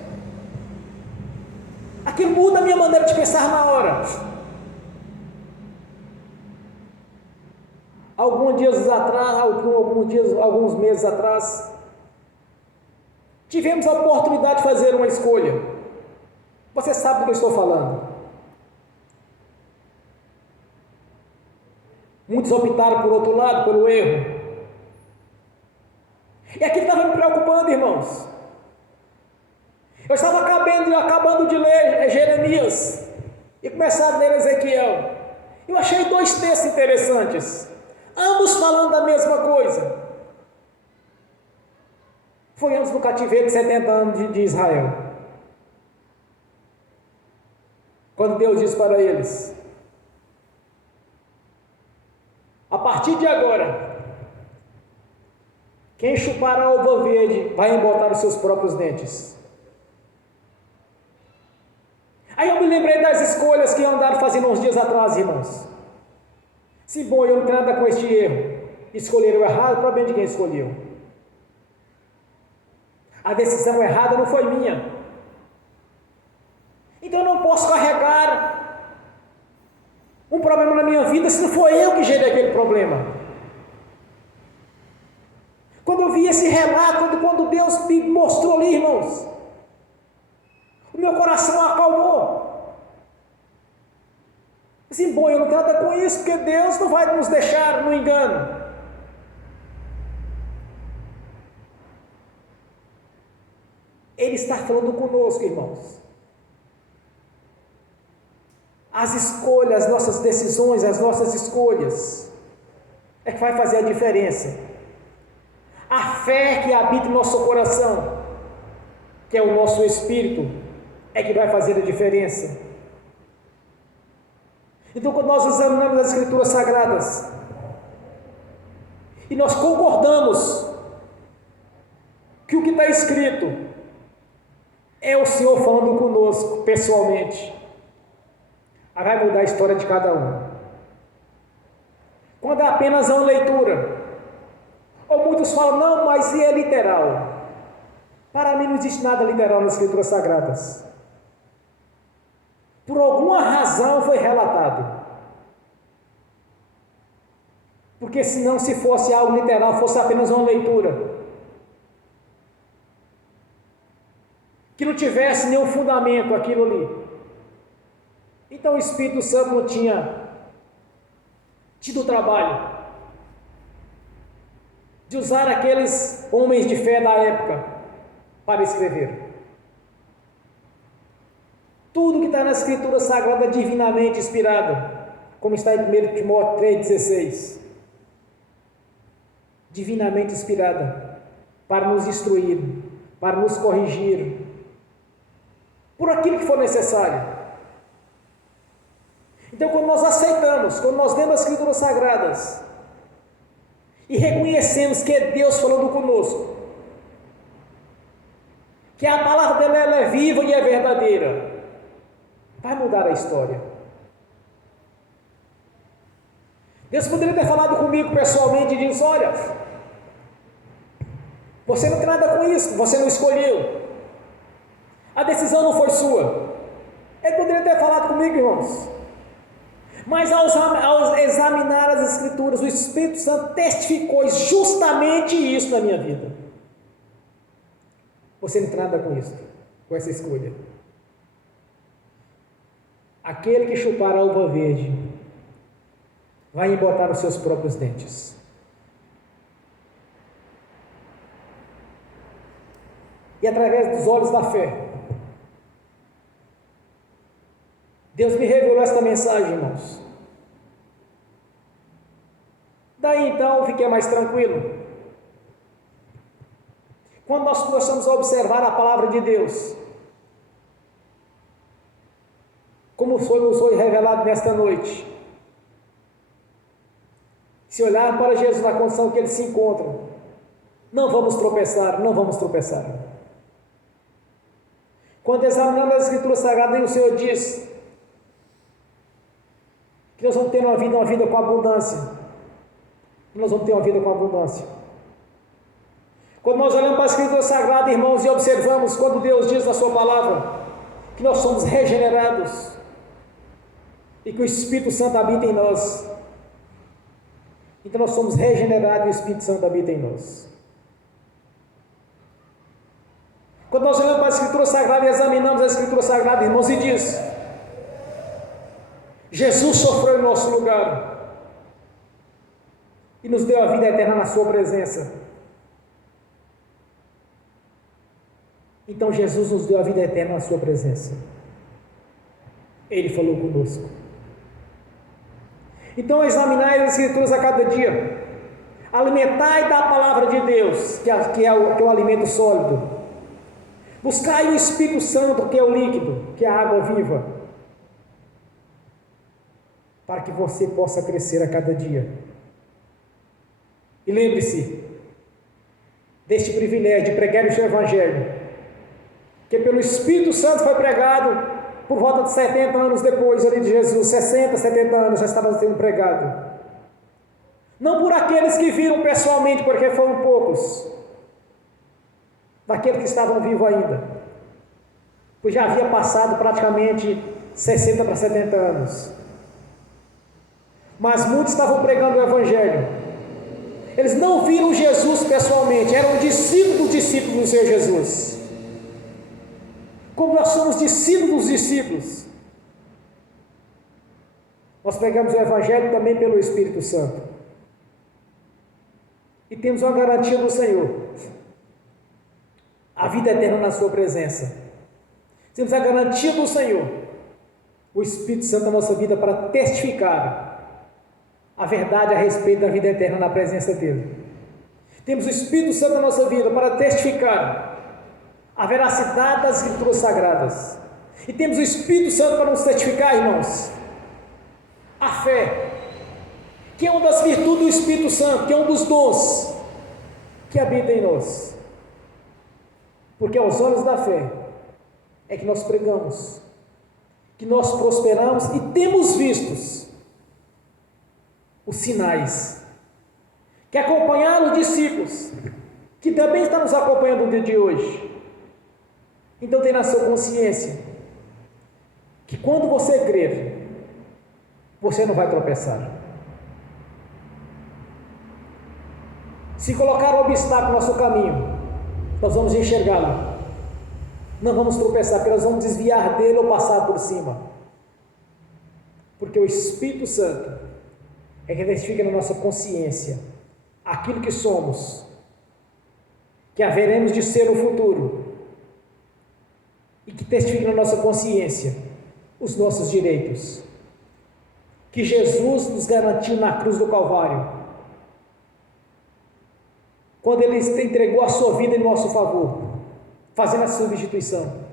aquilo muda a minha maneira de pensar na hora. Alguns meses atrás, tivemos a oportunidade de fazer uma escolha. Você sabe do que eu estou falando. Muitos optaram por outro lado, pelo erro. E aquilo estava me preocupando, irmãos. Eu estava acabando de ler Jeremias e começar a ler Ezequiel. Eu achei dois textos interessantes, ambos falando da mesma coisa. Foi antes do cativeiro de 70 anos de Israel. Quando Deus disse para eles: a partir de agora, quem chupar a uva verde vai embotar os seus próprios dentes. Aí eu me lembrei das escolhas que andaram fazendo uns dias atrás, irmãos. Se bom, eu não tenho nada com este erro. Escolheram errado, para bem de quem escolheu. A decisão errada não foi minha. Então eu não posso carregar um problema na minha vida se não foi eu que gerei aquele problema. Quando eu vi esse relato, quando Deus me mostrou ali, irmãos, o meu coração acalmou. Assim, bom, eu não tenho nada com isso, porque Deus não vai nos deixar no engano. Ele está falando conosco, irmãos. As escolhas, as nossas decisões, as nossas escolhas é que vai fazer a diferença. A fé que habita em nosso coração, que é o nosso espírito, é que vai fazer a diferença. Então, quando nós examinamos as Escrituras Sagradas e nós concordamos que o que está escrito é o Senhor falando conosco pessoalmente, aí vai mudar a história de cada um. Quando é apenas uma leitura, Ou muitos falam, não, mas é literal. Para mim não existe nada literal nas Escrituras Sagradas. Por alguma razão foi relatado. Porque senão, se fosse algo literal, fosse apenas uma leitura, que não tivesse nenhum fundamento aquilo ali, então o Espírito Santo não tinha tido o trabalho de usar aqueles homens de fé da época para escrever. Tudo que está na Escritura Sagrada é divinamente inspirado, como está em 1 Timóteo 3,16. Divinamente inspirada para nos instruir, para nos corrigir, por aquilo que for necessário. Então, quando nós aceitamos, quando nós lemos as Escrituras Sagradas e reconhecemos que é Deus falando conosco, que a palavra dela ela é viva e é verdadeira, vai mudar a história. Deus poderia ter falado comigo pessoalmente e disse, olha, você não tem nada com isso, você não escolheu, a decisão não foi sua. Ele poderia ter falado comigo, irmãos, mas ao examinar as Escrituras, o Espírito Santo testificou justamente isso na minha vida. Você não tem nada com isso, com essa escolha. Aquele que chupar a uva verde vai embotar os seus próprios dentes. E através dos olhos da fé, Deus me revelou esta mensagem, irmãos. Daí então eu fiquei mais tranquilo. Quando nós começamos a observar a palavra de Deus, como nos foi revelado nesta noite, se olhar para Jesus na condição que ele se encontra, não vamos tropeçar, não vamos tropeçar. Quando examinamos as Escrituras Sagradas, o Senhor diz que nós vamos ter uma vida com abundância. Nós vamos ter uma vida com abundância. Quando nós olhamos para a Escritura Sagrada, irmãos, e observamos quando Deus diz na sua palavra que nós somos regenerados e que o Espírito Santo habita em nós, então nós somos regenerados e o Espírito Santo habita em nós. Quando nós olhamos para a Escritura Sagrada e examinamos a Escritura Sagrada, irmãos, e diz: Jesus sofreu em nosso lugar e nos deu a vida eterna na sua presença. Então Jesus nos deu a vida eterna na sua presença. Ele falou conosco. Então examinai as Escrituras a cada dia, alimentai da palavra de Deus, que é o alimento sólido, buscai o Espírito Santo, que é o líquido, que é a água viva, para que você possa crescer a cada dia. E lembre-se deste privilégio de pregar o seu Evangelho, que pelo Espírito Santo foi pregado por volta de 70 anos depois ali de Jesus, 60, 70 anos já estava sendo pregado. Não por aqueles que viram pessoalmente, porque foram poucos, daqueles que estavam vivos ainda, pois já havia passado praticamente 60 para 70 anos. Mas muitos estavam pregando o Evangelho. Eles não viram Jesus pessoalmente, eram discípulos do discípulo do Senhor Jesus. Como nós somos discípulos dos discípulos, nós pregamos o Evangelho também pelo Espírito Santo. E temos uma garantia do Senhor: a vida eterna na sua presença. Temos a garantia do Senhor, o Espírito Santo na nossa vida, para testificar a verdade a respeito da vida eterna na presença dele. Temos o Espírito Santo na nossa vida para testificar a veracidade das Escrituras Sagradas. E temos o Espírito Santo para nos testificar, irmãos, a fé, que é uma das virtudes do Espírito Santo, que é um dos dons que habita em nós. Porque aos olhos da fé é que nós pregamos, que nós prosperamos e temos vistos os sinais que acompanharam os discípulos, que também está nos acompanhando no dia de hoje. Então tenha na sua consciência que quando você crer, você não vai tropeçar. Se colocar um obstáculo no nosso caminho, nós vamos enxergá-lo. Não vamos tropeçar, porque nós vamos desviar dele ou passar por cima. Porque o Espírito Santo é que testifica na nossa consciência aquilo que somos, que haveremos de ser no futuro, e que testifica na nossa consciência os nossos direitos, que Jesus nos garantiu na cruz do Calvário, quando Ele entregou a sua vida em nosso favor, fazendo a substituição.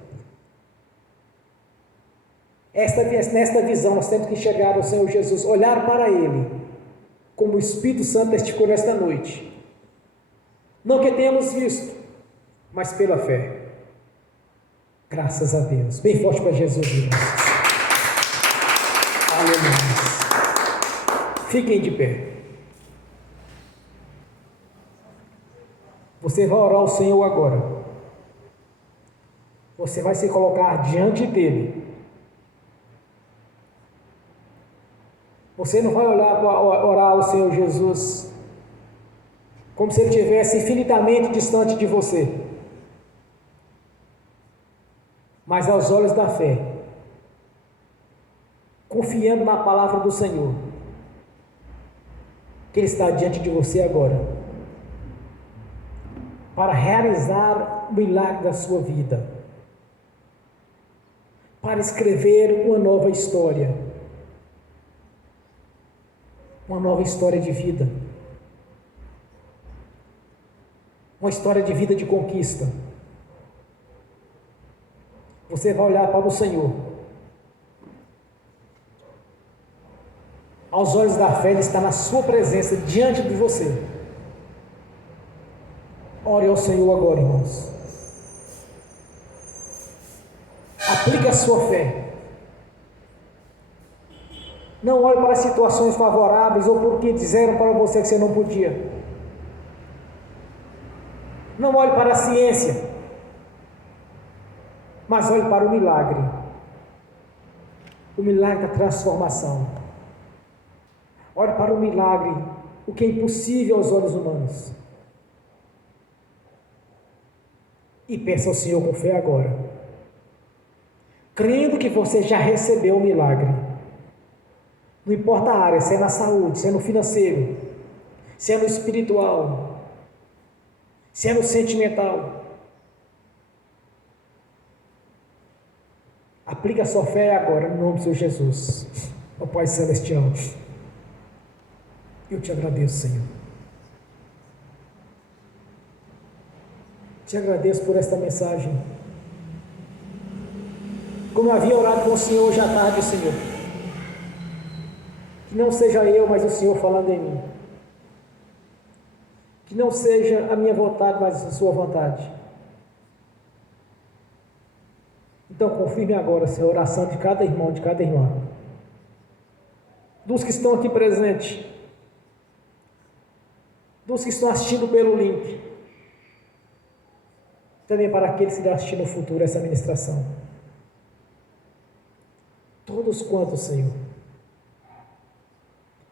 Nesta visão nós temos que enxergar o Senhor Jesus, olhar para Ele, como o Espírito Santo testificou nesta noite, não que tenhamos visto, mas pela fé. Graças a Deus. Bem forte para Jesus, irmãos. Aleluia. Fiquem de pé. Você vai orar ao Senhor agora. Você vai se colocar diante dEle. Você não vai orar ao Senhor Jesus como se Ele estivesse infinitamente distante de você, mas aos olhos da fé, confiando na palavra do Senhor, que Ele está diante de você agora, para realizar o milagre da sua vida, para escrever uma nova história de vida, uma história de vida de conquista. Você vai olhar para o Senhor, aos olhos da fé, Ele está na sua presença, diante de você. Ore ao Senhor agora, irmãos. Aplique a sua fé. Não olhe para situações favoráveis ou porque disseram para você que você não podia. Não olhe para a ciência, mas olhe para o milagre da transformação. Olhe para o milagre, o que é impossível aos olhos humanos, e peça ao Senhor com fé agora, crendo que você já recebeu o milagre. Não importa a área, se é na saúde, se é no financeiro, se é no espiritual, se é no sentimental. Aplique a sua fé agora, no nome do Senhor Jesus. Ó Pai Celestial, eu te agradeço, Senhor. Te agradeço por esta mensagem. Como eu havia orado com o Senhor hoje à tarde, Senhor, que não seja eu, mas o Senhor falando em mim. Que não seja a minha vontade, mas a sua vontade. Então confirme agora, Senhor, a oração de cada irmão, de cada irmã, dos que estão aqui presentes, dos que estão assistindo pelo link, também para aqueles que irão assistir no futuro essa ministração. Todos quantos, Senhor,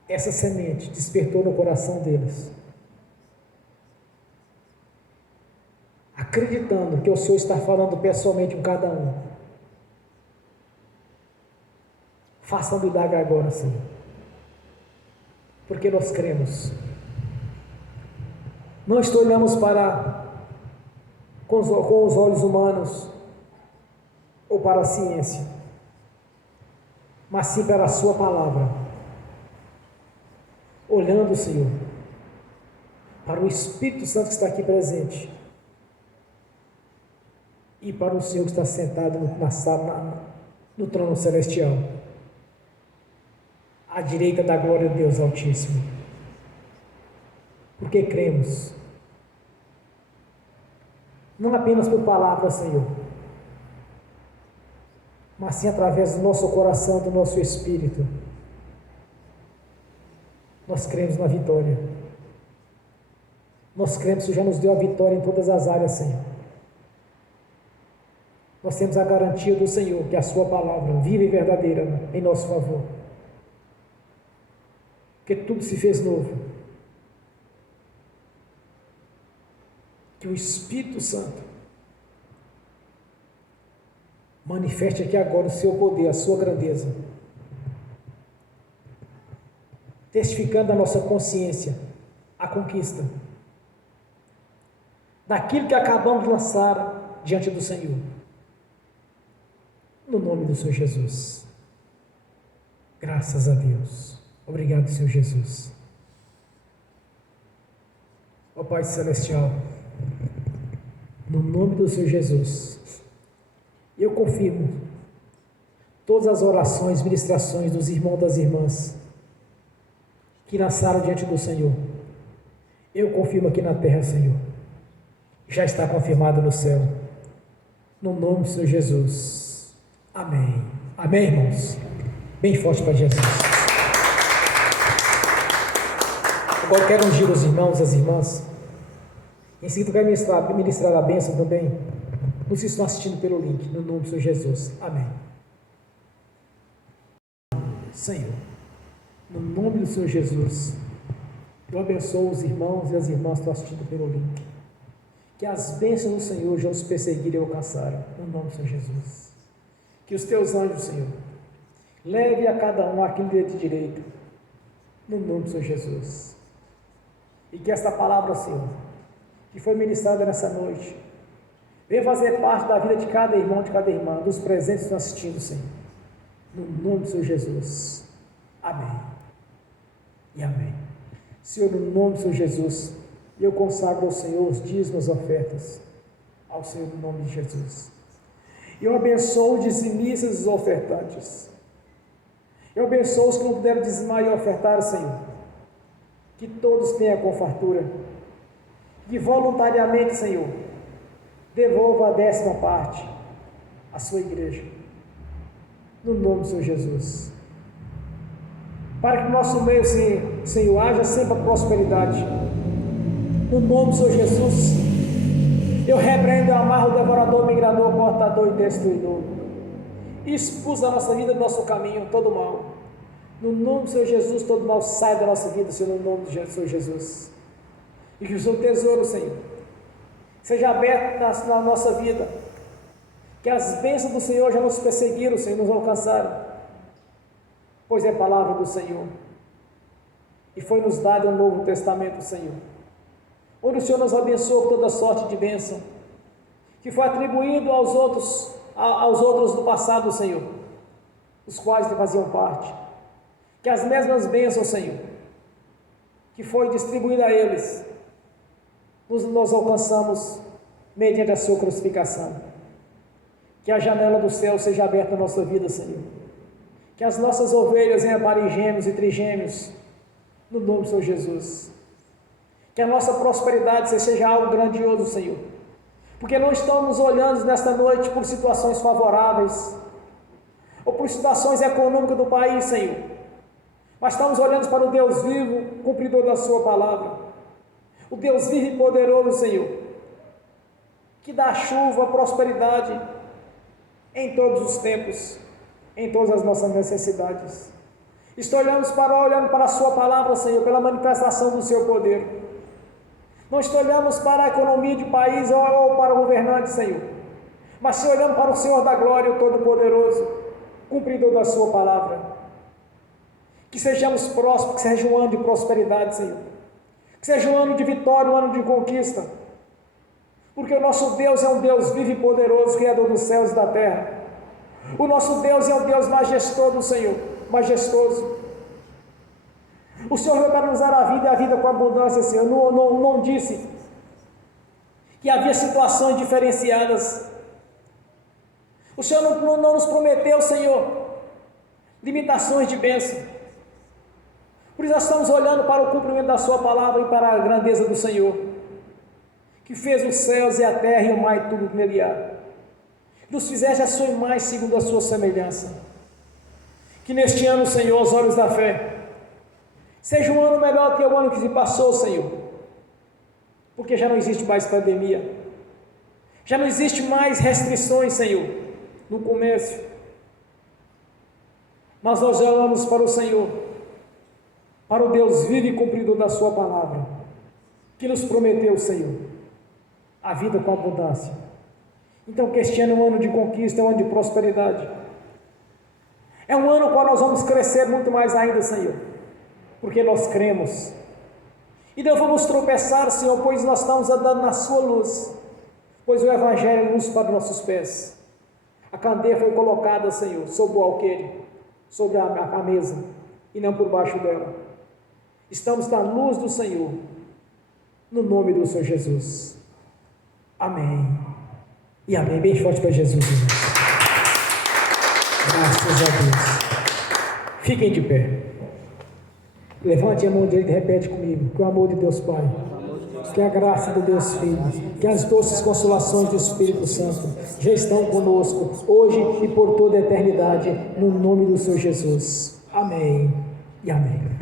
essa semente despertou no coração deles, acreditando que o Senhor está falando pessoalmente com cada um. Faça um milagre agora, Senhor, porque nós cremos. Não olhamos para com os olhos humanos ou para a ciência, mas sim para a sua palavra, olhando, Senhor, para o Espírito Santo que está aqui presente e para o Senhor que está sentado na sala, no trono celestial, à direita da glória de Deus Altíssimo, porque cremos, não apenas por palavras, Senhor, mas sim através do nosso coração, do nosso espírito. Nós cremos na vitória, Nós cremos que o Senhor já nos deu a vitória em todas as áreas, Senhor. Nós temos a garantia do Senhor, que a sua palavra, viva e verdadeira, em nosso favor. Que tudo se fez novo. Que o Espírito Santo manifeste aqui agora o seu poder, a sua grandeza, testificando a nossa consciência, a conquista daquilo que acabamos de lançar diante do Senhor, no nome do Senhor Jesus. Graças a Deus. Obrigado, Senhor Jesus. Ó Pai Celestial, no nome do Senhor Jesus, eu confirmo todas as orações, ministrações dos irmãos e das irmãs que lançaram diante do Senhor. Eu confirmo aqui na terra, Senhor, já está confirmado no céu, no nome do Senhor Jesus. Amém. Amém, irmãos? Bem forte para Jesus. Agora eu quero ungir os irmãos e as irmãs. Em seguida eu quero ministrar a bênção também. Não se estão assistindo pelo link, no nome do Senhor Jesus. Amém. Senhor, no nome do Senhor Jesus, eu abençoo os irmãos e as irmãs que estão assistindo pelo link. Que as bênçãos do Senhor já os perseguirem e alcançarem, no nome do Senhor Jesus. Que os teus anjos, Senhor, leve a cada um aquilo de direito, no nome do Senhor Jesus. E que esta palavra, Senhor, que foi ministrada nessa noite, venha fazer parte da vida de cada irmão, de cada irmã, dos presentes que estão assistindo, Senhor, no nome do Senhor Jesus. Amém e amém. Senhor, no nome do Senhor Jesus, eu consagro ao Senhor os dízimos e ofertas, ao Senhor, no nome de Jesus. Eu abençoo os dizimistas e os ofertantes. Eu abençoo os que não puderam dizimar e ofertar, Senhor. Que todos tenham com fartura. Que voluntariamente, Senhor, devolva a 10ª parte à sua igreja. No nome do Senhor Jesus. Para que no nosso meio, Senhor, haja sempre a prosperidade. No nome do Senhor Jesus, eu repreendo e amarro o devorador, migrador, cortador e destruidor. Expulsa da nossa vida, do nosso caminho, todo mal. No nome do Senhor Jesus, todo mal sai da nossa vida, Senhor, no nome do Senhor Jesus. E que o seu tesouro, Senhor, seja aberto na nossa vida. Que as bênçãos do Senhor já nos perseguiram, Senhor, nos alcançaram. Pois é a palavra do Senhor. E foi nos dado um novo testamento, Senhor, onde o Senhor nos abençoou com toda sorte de bênção, que foi atribuído aos outros do passado, Senhor, os quais lhe faziam parte. Que as mesmas bênçãos, Senhor, que foi distribuída a eles, nós alcançamos mediante a sua crucificação. Que a janela do céu seja aberta na nossa vida, Senhor. Que as nossas ovelhas venham para gêmeos e trigêmeos, no nome do Senhor Jesus. Que a nossa prosperidade seja algo grandioso, Senhor. Porque não estamos olhando nesta noite por situações favoráveis, ou por situações econômicas do país, Senhor. Mas estamos olhando para o Deus vivo, cumpridor da sua palavra. O Deus vivo e poderoso, Senhor, que dá chuva, prosperidade em todos os tempos, em todas as nossas necessidades. Olhando para a sua palavra, Senhor, pela manifestação do seu poder. Não olhamos para a economia de país ou para o governante, Senhor, mas se olhamos para o Senhor da glória, o Todo-Poderoso, cumpridor da sua palavra. Que sejamos prósperos, que seja um ano de prosperidade, Senhor. Que seja um ano de vitória, um ano de conquista. Porque o nosso Deus é um Deus vivo e poderoso, Criador dos céus e da terra. O nosso Deus é um Deus majestoso, Senhor, majestoso. O Senhor veio para nos dar a vida e a vida com abundância, Senhor. Não disse que havia situações diferenciadas. O Senhor não nos prometeu, Senhor, limitações de bênção. Por isso nós estamos olhando para o cumprimento da sua palavra e para a grandeza do Senhor, que fez os céus e a terra e o mar e tudo que nele há. Nos fizeste a sua imagem segundo a sua semelhança. Que neste ano, Senhor, os olhos da fé, seja um ano melhor que o ano que se passou, Senhor. porque já não existe mais pandemia, já não existe mais restrições, Senhor, no comércio, mas nós olhamos para o Senhor, para o Deus vivo e cumpridor da sua palavra, que nos prometeu, Senhor, a vida com abundância. Então que este ano é um ano de conquista, é um ano de prosperidade, é um ano no qual nós vamos crescer muito mais ainda, Senhor, porque nós cremos, e não vamos tropeçar, Senhor, pois nós estamos andando na sua luz, pois o Evangelho é luz para nossos pés. A candeia foi colocada, Senhor, sobre o alqueire, sobre a mesa, e não por baixo dela. Estamos na luz do Senhor, no nome do Senhor Jesus. Amém. E amém. Bem forte para Jesus, irmãos. Graças a Deus. Fiquem de pé. Levante a mão direita e repete comigo. Que o amor de Deus Pai, que a graça do Deus Filho, que as doces consolações do Espírito Santo já estão conosco, hoje e por toda a eternidade, no nome do Senhor Jesus. Amém e amém.